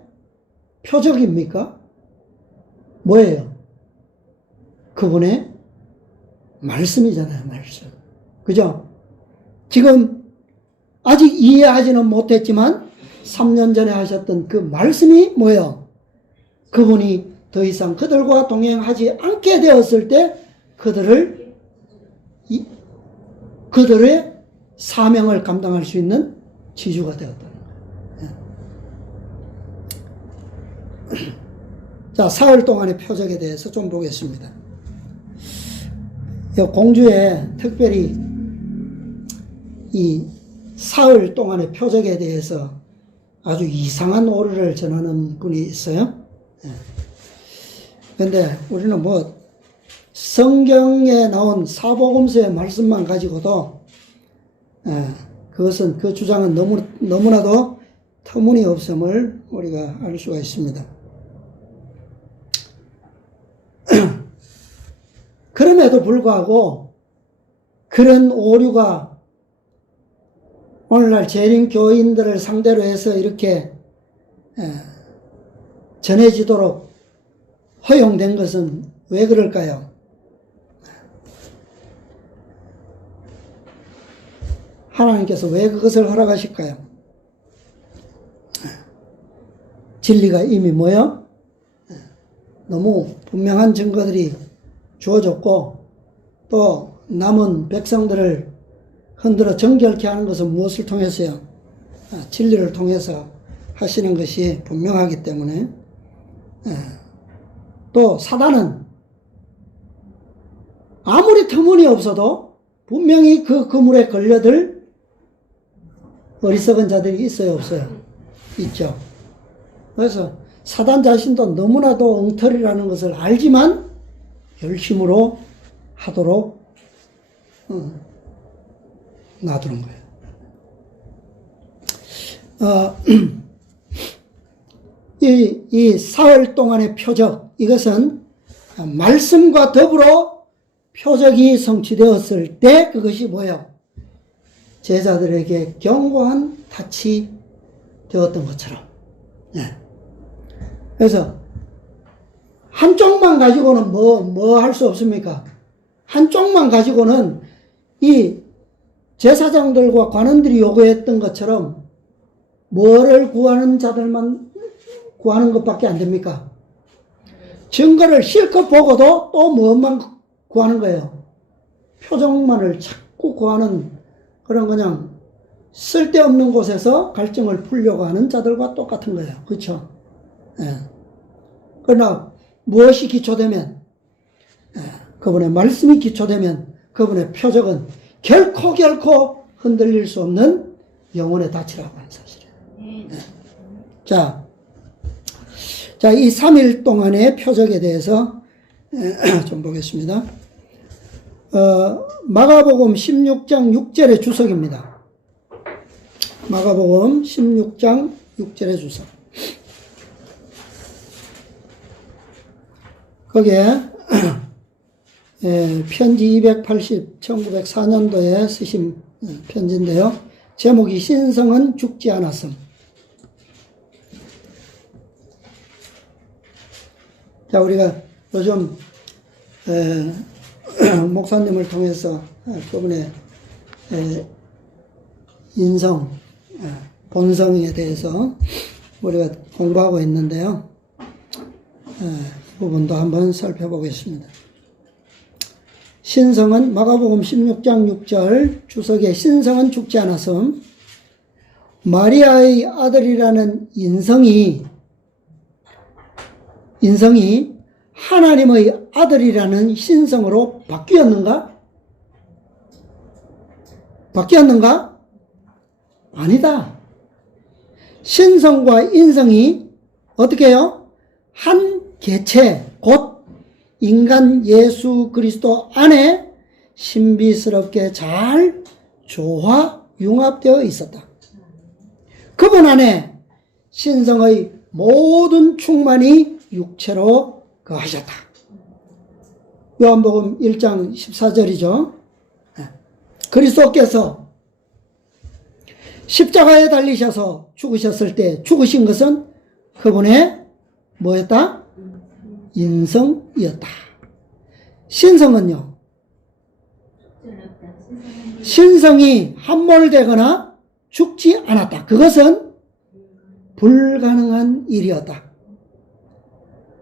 표적입니까? 뭐예요? 그분의 말씀이잖아요, 말씀. 그죠? 지금 아직 이해하지는 못했지만 3년 전에 하셨던 그 말씀이 뭐예요? 그분이 더 이상 그들과 동행하지 않게 되었을 때 그들의 사명을 감당할 수 있는 지주가 되었다는 거예요. 자, 사흘 동안의 표적에 대해서 좀 보겠습니다. 공주에 특별히 이 사흘 동안의 표적에 대해서 아주 이상한 오류를 전하는 분이 있어요. 그런데 우리는 성경에 나온 사복음서의 말씀만 가지고도 그것은 그 주장은 너무나도 터무니없음을 우리가 알 수가 있습니다. 그럼에도 불구하고 그런 오류가 오늘날 재림 교인들을 상대로 해서 이렇게 전해지도록 허용된 것은 왜 그럴까요? 하나님께서 왜 그것을 허락하실까요? 진리가 이미 뭐요? 너무 분명한 증거들이 주어졌고 또 남은 백성들을 흔들어 정결케 하는 것은 무엇을 통해서요? 진리를 통해서 하시는 것이 분명하기 때문에 또 사단은 아무리 터무니없어도 분명히 그 그물에 걸려들 어리석은 자들이 있어요, 없어요? 있죠. 그래서 사단 자신도 너무나도 엉터리라는 것을 알지만 열심으로 하도록 놔두는 거예요. 이 사흘 동안의 표적, 이것은 말씀과 더불어 표적이 성취되었을 때 그것이 뭐예요? 제자들에게 견고한 닻이 되었던 것처럼. 그래서 한쪽만 가지고는 뭐 할 수 없습니까? 한쪽만 가지고는 이 제사장들과 관원들이 요구했던 것처럼 뭐를 구하는 자들만 구하는 것밖에 안 됩니까? 증거를 실컷 보고도 또 무엇만 구하는 거예요? 표적만을 자꾸 구하는 그런 그냥 쓸데없는 곳에서 갈증을 풀려고 하는 자들과 똑같은 거예요. 그렇죠? 그러나 무엇이 기초되면 그분의 말씀이 기초되면 그분의 표적은 결코 흔들릴 수 없는 영혼의 닻이라고 하는 사실이에요. 자, 이 3일 동안의 표적에 대해서 좀 보겠습니다. 마가복음 16장 6절의 주석입니다. 마가복음 16장 6절의 주석. 거기에 편지 280, 1904년도에 쓰신 편지인데요. 제목이 신성은 죽지 않았음. 자, 우리가 요즘 목사님을 통해서 그분의 인성, 본성에 대해서 우리가 공부하고 있는데요. 이 부분도 한번 살펴보겠습니다. 신성은 마가복음 16장 6절 주석에 신성은 죽지 않았음. 마리아의 아들이라는 인성이 하나님의 아들이라는 신성으로 바뀌었는가? 아니다. 신성과 인성이 어떻게 해요? 한 개체, 곧 인간 예수 그리스도 안에 신비스럽게 잘 조화, 융합되어 있었다. 그분 안에 신성의 모든 충만이 육체로 거하셨다. 요한복음 1장 14절이죠. 그리스도께서 십자가에 달리셔서 죽으셨을 때 죽으신 것은 그분의 뭐였다? 인성이었다. 신성은요, 신성이 함몰되거나 죽지 않았다. 그것은 불가능한 일이었다.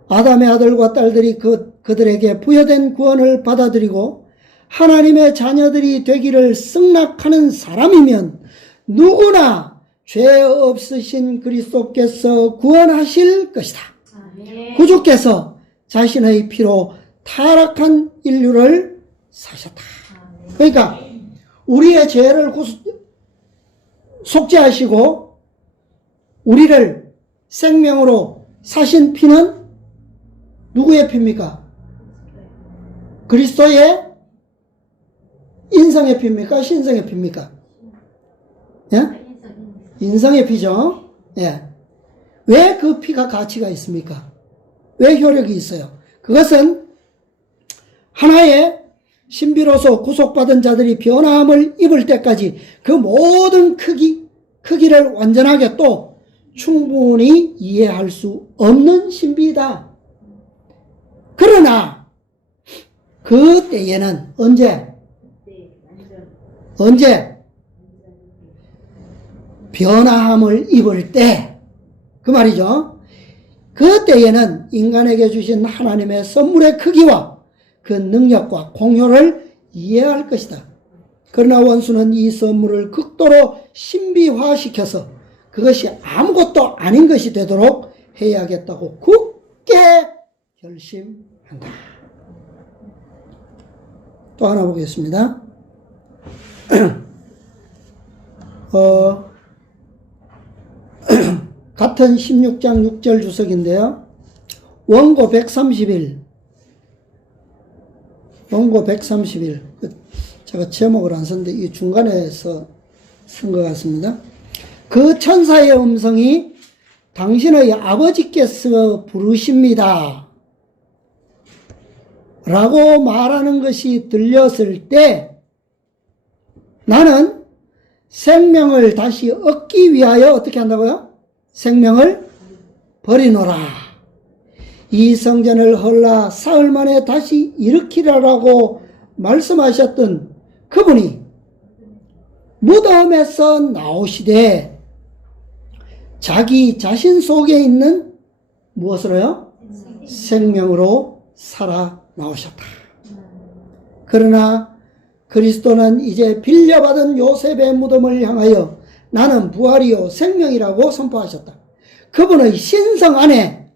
아담의 아들과 딸들이 그들에게 부여된 구원을 받아들이고 하나님의 자녀들이 되기를 승낙하는 사람이면 누구나 죄 없으신 그리스도께서 구원하실 것이다. 구주께서 자신의 피로 타락한 인류를 사셨다. 그러니까 우리의 죄를 속죄하시고 우리를 생명으로 사신 피는 누구의 피입니까? 그리스도의 인성의 피입니까? 신성의 피입니까? 예? 인성의 피죠. 예. 왜 그 피가 가치가 있습니까? 왜 효력이 있어요? 그것은 하나의 신비로서 구속받은 자들이 변화함을 입을 때까지 그 모든 크기를 완전하게 또 충분히 이해할 수 없는 신비이다. 그러나 그 때에는 언제 변화함을 입을 때 그 말이죠. 그 때에는 인간에게 주신 하나님의 선물의 크기와 그 능력과 공효를 이해할 것이다. 그러나 원수는 이 선물을 극도로 신비화시켜서 그것이 아무것도 아닌 것이 되도록 해야겠다고 굳게 결심한다. 또 하나 보겠습니다. 같은 16장 6절 주석인데요. 원고 131. 제가 제목을 안 썼는데 이 중간에서 쓴 것 같습니다. 그 천사의 음성이 당신의 아버지께서 부르십니다. 라고 말하는 것이 들렸을 때 나는 생명을 다시 얻기 위하여 어떻게 한다고요? 생명을 버리노라. 이 성전을 헐라 사흘 만에 다시 일으키라라고 말씀하셨던 그분이 무덤에서 나오시되 자기 자신 속에 있는 무엇으로요? 생명으로 살아 나오셨다. 그러나 그리스도는 이제 빌려받은 요셉의 무덤을 향하여 나는 부활이요 생명이라고 선포하셨다. 그분의 신성 안에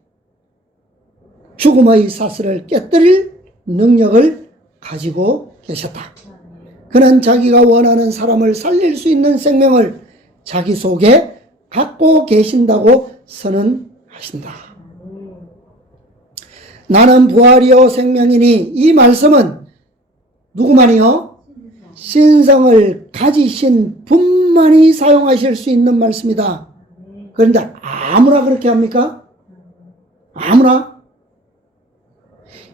죽음의 사슬을 깨뜨릴 능력을 가지고 계셨다. 그는 자기가 원하는 사람을 살릴 수 있는 생명을 자기 속에 갖고 계신다고 선언하신다. 나는 부활이요 생명이니 이 말씀은 누구만이요? 신성을 가지신 분만이 사용하실 수 있는 말씀이다. 그런데 아무나 그렇게 합니까? 아무나?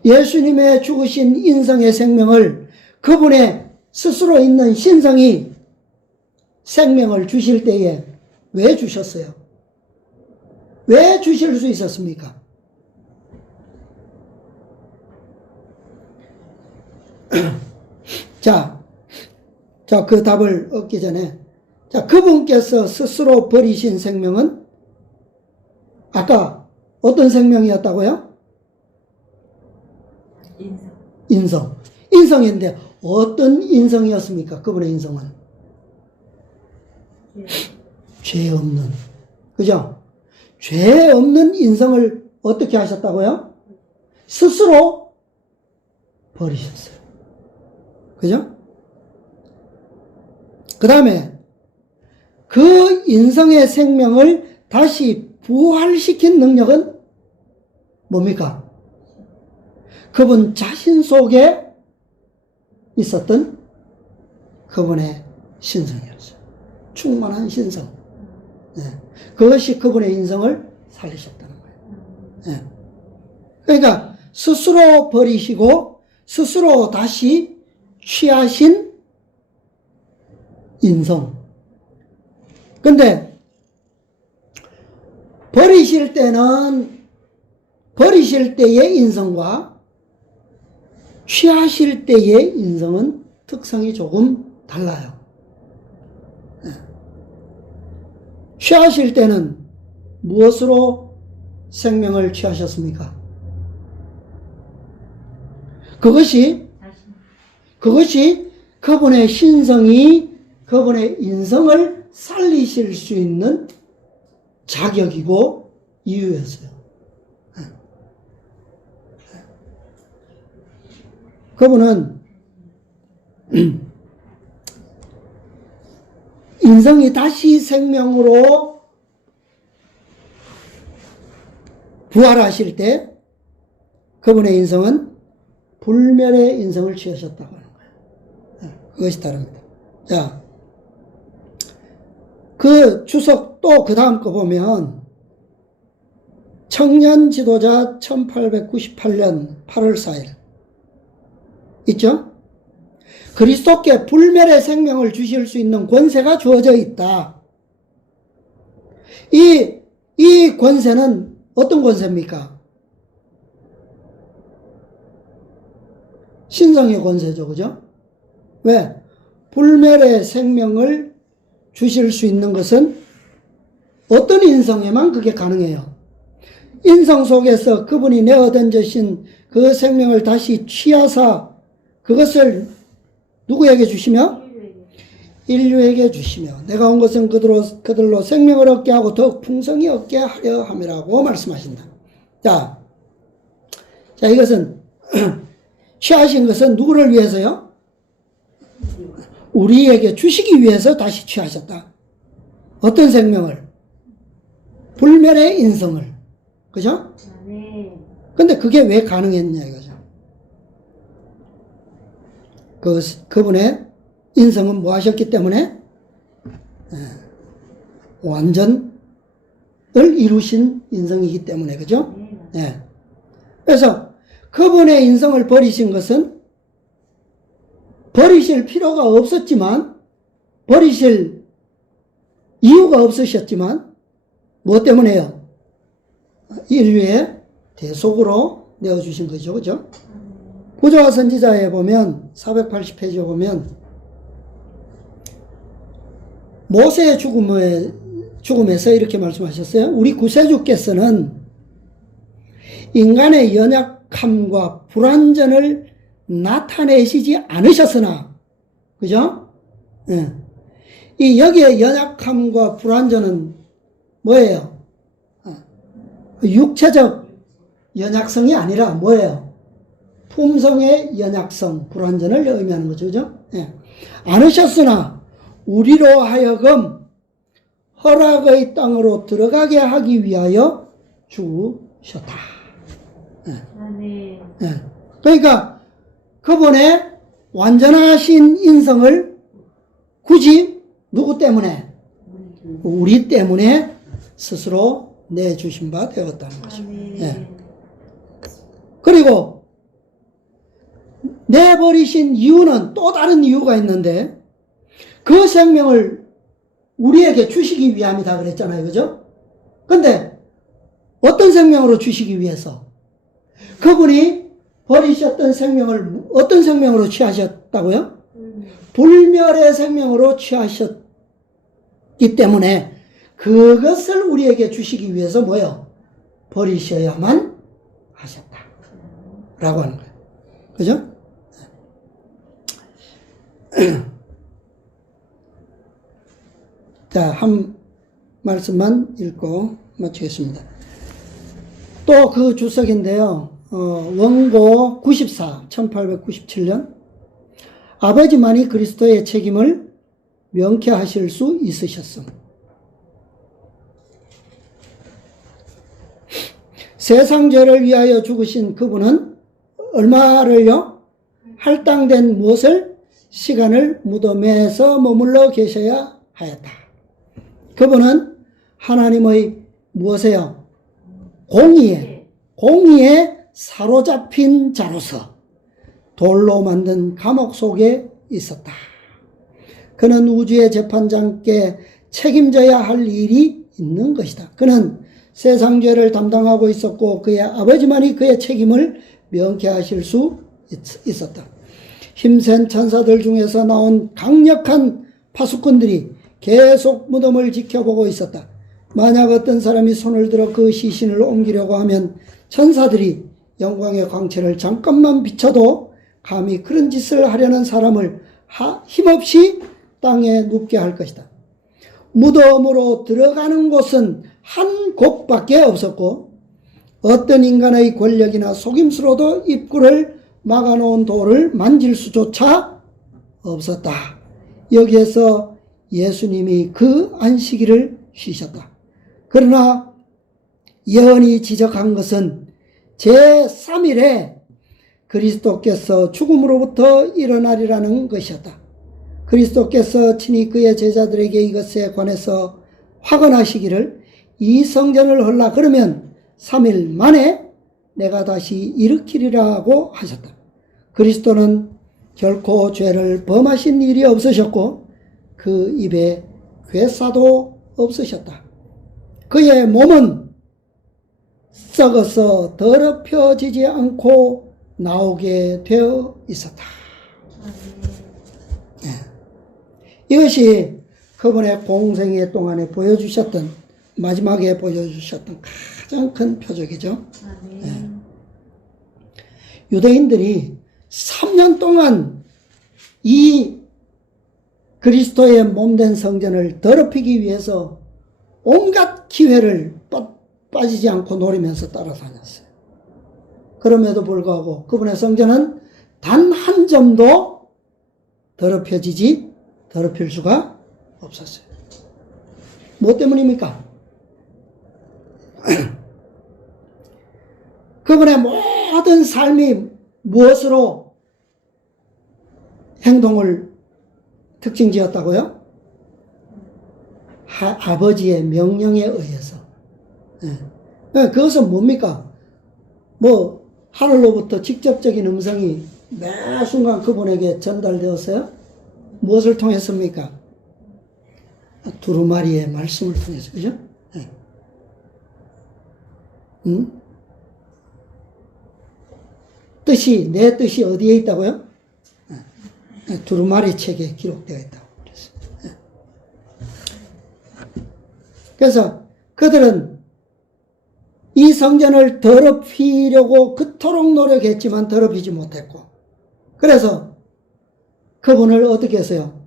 예수님의 죽으신 인성의 생명을 그분의 스스로 있는 신성이 생명을 주실 때에 왜 주셨어요? 왜 주실 수 있었습니까? 자, 그 답을 얻기 전에, 그분께서 스스로 버리신 생명은 아까 어떤 생명이었다고요? 인성. 인성인데 어떤 인성이었습니까? 그분의 인성은 죄 없는, 그죠? 죄 없는 인성을 어떻게 하셨다고요? 스스로 버리셨어요. 그죠? 그 다음에 그 인성의 생명을 다시 부활시킨 능력은 뭡니까? 그분 자신 속에 있었던 그분의 신성이었어요. 충만한 신성. 네. 그것이 그분의 인성을 살리셨다는 거예요. 네. 그러니까 스스로 버리시고 스스로 다시 취하신 인성. 근데 버리실 때의 인성과 취하실 때의 인성은 특성이 조금 달라요. 취하실 때는 무엇으로 생명을 취하셨습니까? 그것이 그분의 신성이 그분의 인성을 살리실 수 있는 자격이고 이유였어요. 그분은 인성이 다시 생명으로 부활하실 때 그분의 인성은 불멸의 인성을 취하셨다고 하는 거예요. 그것이 다릅니다. 자, 그 주석 또 그 다음 거 보면 청년 지도자 1898년 8월 4일 있죠? 그리스도께 불멸의 생명을 주실 수 있는 권세가 주어져 있다. 이 권세는 어떤 권세입니까? 신성의 권세죠. 그죠? 왜? 불멸의 생명을 주실 수 있는 것은 어떤 인성에만 그게 가능해요. 인성 속에서 그분이 내어 던지신 그 생명을 다시 취하사 그것을 누구에게 주시며? 인류에게 주시며 내가 온 것은 그들로 생명을 얻게 하고 더욱 풍성히 얻게 하려 함이라고 말씀하신다. 자, 이것은 취하신 것은 누구를 위해서요? 우리에게 주시기 위해서 다시 취하셨다. 어떤 생명을? 불멸의 인성을. 그죠? 네. 근데 그게 왜 가능했냐 이거죠. 그분의 인성은 뭐 하셨기 때문에? 완전을 이루신 인성이기 때문에, 그죠? 네. 그래서 그분의 인성을 버리신 것은 버리실 필요가 없었지만, 버리실 이유가 없으셨지만, 뭐 때문에요? 인류의 대속으로 내어주신 거죠. 그죠? 부조와 선지자에 보면 480페이지에 보면 모세의 죽음에서 이렇게 말씀하셨어요. 우리 구세주께서는 인간의 연약함과 불완전을 나타내시지 않으셨으나, 그죠? 예. 이 여기에 연약함과 불완전은 뭐예요? 육체적 연약성이 아니라 뭐예요? 품성의 연약성, 불완전을 의미하는 거죠. 그죠? 예. 않으셨으나 우리로 하여금 허락의 땅으로 들어가게 하기 위하여 죽으셨다. 네. 예. 그러니까 그분의 완전하신 인성을 굳이 누구 때문에? 우리 때문에 스스로 내주신 바 되었다는 거죠. 예. 그리고 내버리신 이유는 또 다른 이유가 있는데 그 생명을 우리에게 주시기 위함이다 그랬잖아요. 그죠? 근데 어떤 생명으로 주시기 위해서? 그분이 버리셨던 생명을 어떤 생명으로 취하셨다고요? 불멸의 생명으로 취하셨기 때문에 그것을 우리에게 주시기 위해서 뭐요? 버리셔야만 하셨다. 라고 하는 거예요. 그죠? 자, 한 말씀만 읽고 마치겠습니다. 또 그 주석인데요. 원고 94, 1897년 아버지만이 그리스도의 책임을 명쾌하실 수 있으셨음. 세상 죄를 위하여 죽으신 그분은 얼마를요? 할당된 무엇을? 시간을 무덤에서 머물러 계셔야 하였다. 그분은 하나님의 무엇이에요? 공의에 사로잡힌 자로서 돌로 만든 감옥 속에 있었다. 그는 우주의 재판장께 책임져야 할 일이 있는 것이다. 그는 세상 죄를 담당하고 있었고 그의 아버지만이 그의 책임을 명쾌하실 수 있었다. 힘센 천사들 중에서 나온 강력한 파수꾼들이 계속 무덤을 지켜보고 있었다. 만약 어떤 사람이 손을 들어 그 시신을 옮기려고 하면 천사들이 영광의 광채를 잠깐만 비춰도 감히 그런 짓을 하려는 사람을 힘없이 땅에 눕게 할 것이다. 무덤으로 들어가는 곳은 한 곳밖에 없었고 어떤 인간의 권력이나 속임수로도 입구를 막아놓은 돌을 만질 수조차 없었다. 여기에서 예수님이 그 안식일을 쉬셨다. 그러나 예언이 지적한 것은 제3일에 그리스도께서 죽음으로부터 일어나리라는 것이었다. 그리스도께서 친히 그의 제자들에게 이것에 관해서 확언하시기를 이 성전을 헐라 그러면 3일 만에 내가 다시 일으키리라고 하셨다. 그리스도는 결코 죄를 범하신 일이 없으셨고 그 입에 괴사도 없으셨다. 그의 몸은 썩어서 더럽혀지지 않고 나오게 되어 있었다. 네. 이것이 그분의 공생애 동안에 보여주셨던, 마지막에 보여주셨던 가장 큰 표적이죠. 네. 유대인들이 3년 동안 이 그리스도의 몸된 성전을 더럽히기 위해서 온갖 기회를 빠지지 않고 노리면서 따라다녔어요. 그럼에도 불구하고 그분의 성전은 단 한 점도 더럽힐 수가 없었어요. 뭐 때문입니까? 그분의 모든 삶이 무엇으로 행동을 특징 지었다고요? 아버지의 명령에 의해서. 네. 그것은 뭡니까? 뭐 하늘로부터 직접적인 음성이 매 순간 그분에게 전달되었어요? 무엇을 통했습니까? 두루마리의 말씀을 통해서, 그죠? 네. 내 뜻이 어디에 있다고요? 두루마리 책에 기록되어 있다고 그랬어요. 그래서 그들은 이 성전을 더럽히려고 그토록 노력했지만 더럽히지 못했고, 그래서 그분을 어떻게 했어요?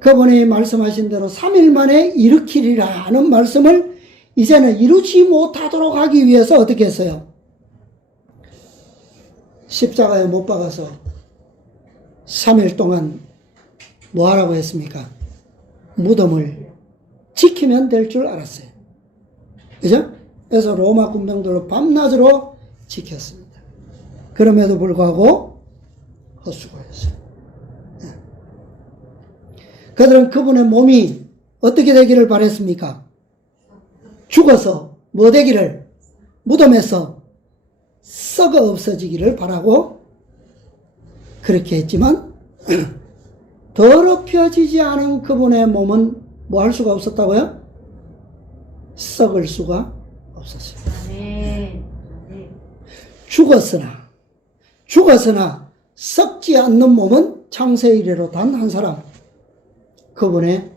그분이 말씀하신 대로 3일 만에 일으키리라 하는 말씀을 이제는 이루지 못하도록 하기 위해서 어떻게 했어요? 십자가에 못 박아서 3일 동안 뭐 하라고 했습니까? 무덤을 지키면 될 줄 알았어요. 그죠? 그래서 로마 군병들로 밤낮으로 지켰습니다. 그럼에도 불구하고 헛수고했어요. 그들은 그분의 몸이 어떻게 되기를 바랬습니까? 죽어서 뭐 되기를? 무덤에서 썩어 없어지기를 바라고 그렇게 했지만 더럽혀지지 않은 그분의 몸은 뭐 할 수가 없었다고요? 썩을 수가 없었어요. 죽었으나 썩지 않는 몸은 창세 이래로 단 한 사람, 그분의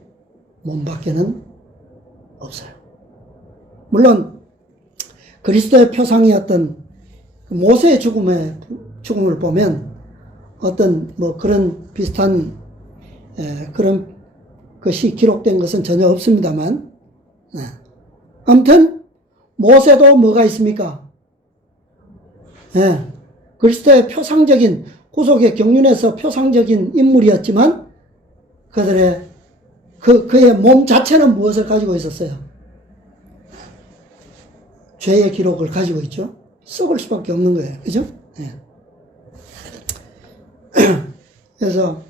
몸밖에는 없어요. 물론 그리스도의 표상이었던 모세의 죽음을 보면 어떤 뭐 그런 비슷한 그런 것이 기록된 것은 전혀 없습니다만, 아무튼 모세도 뭐가 있습니까? 그리스도의 표상적인, 구속의 경륜에서 표상적인 인물이었지만 그의 몸 자체는 무엇을 가지고 있었어요? 죄의 기록을 가지고 있죠. 썩을 수밖에 없는 거예요. 그죠? 그래서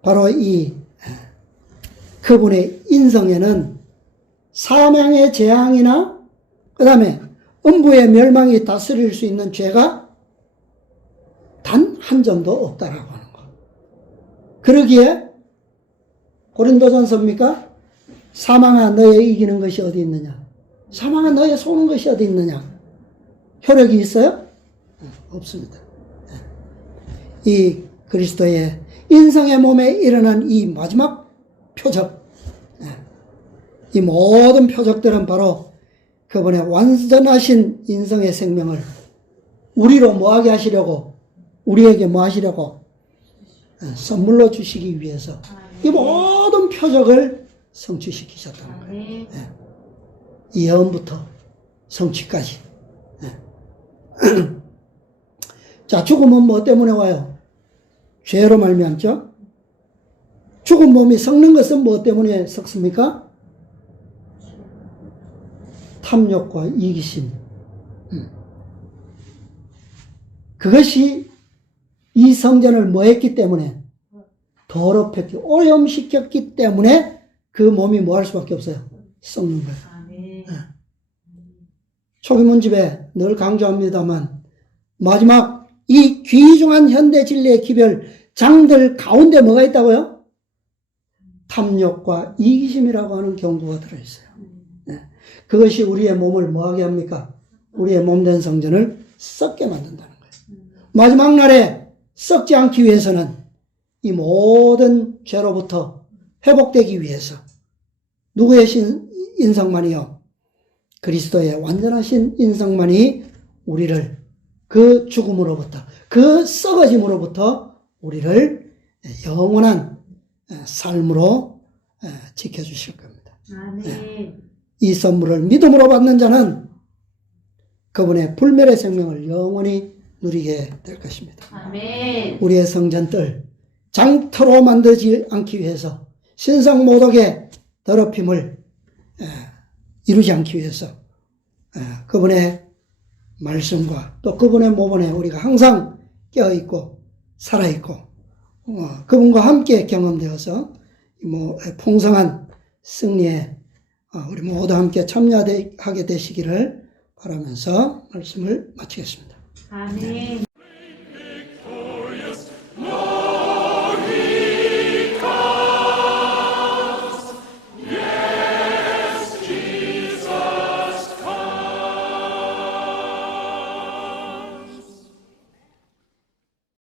바로 이 그분의 인성에는 사망의 재앙이나 그 다음에 음부의 멸망이 다스릴 수 있는 죄가 단 한 점도 없다라고 하는 거. 그러기에 고린도전서입니까? 사망아 너의 이기는 것이 어디 있느냐? 사망아 너의 쏘는 것이 어디 있느냐? 효력이 있어요? 없습니다. 이 그리스도의 인성의 몸에 일어난 이 마지막 표적, 이 모든 표적들은 바로 그분의 완전하신 인성의 생명을 우리로 뭐하게 하시려고, 우리에게 뭐 하시려고? 선물로 주시기 위해서 이 모든 표적을 성취시키셨다는 거예요. 예언부터 성취까지. 자, 죽음은 뭐 때문에 와요? 죄로 말미암죠. 죽은 몸이 썩는 것은 뭐 때문에 썩습니까? 탐욕과 이기심. 그것이 이 성전을 뭐 했기 때문에? 더럽혔기, 오염시켰기 때문에 그 몸이 뭐 할 수밖에 없어요? 썩는 거예요. 아멘. 초기문집에 늘 강조합니다만 마지막 이 귀중한 현대 진리의 기별 장들 가운데 뭐가 있다고요? 탐욕과 이기심이라고 하는 경고가 들어있어요. 그것이 우리의 몸을 뭐하게 합니까? 우리의 몸된 성전을 썩게 만든다는 거예요. 마지막 날에 썩지 않기 위해서는 이 모든 죄로부터 회복되기 위해서 누구의 인성만이요? 그리스도의 완전하신 인성만이 우리를 그 죽음으로부터, 그 썩어짐으로부터 우리를 영원한 삶으로 지켜주실 겁니다. 아멘. 이 선물을 믿음으로 받는 자는 그분의 불멸의 생명을 영원히 누리게 될 것입니다. 아멘. 우리의 성전들 장터로 만들지 않기 위해서 신성 모독의 더럽힘을 이루지 않기 위해서 그분의 말씀과 또 그분의 모본에 우리가 항상 깨어있고 살아있고 그분과 함께 경험되어서 풍성한 승리에 우리 모두 함께 참여하게 되시기를 바라면서 말씀을 마치겠습니다. 아멘.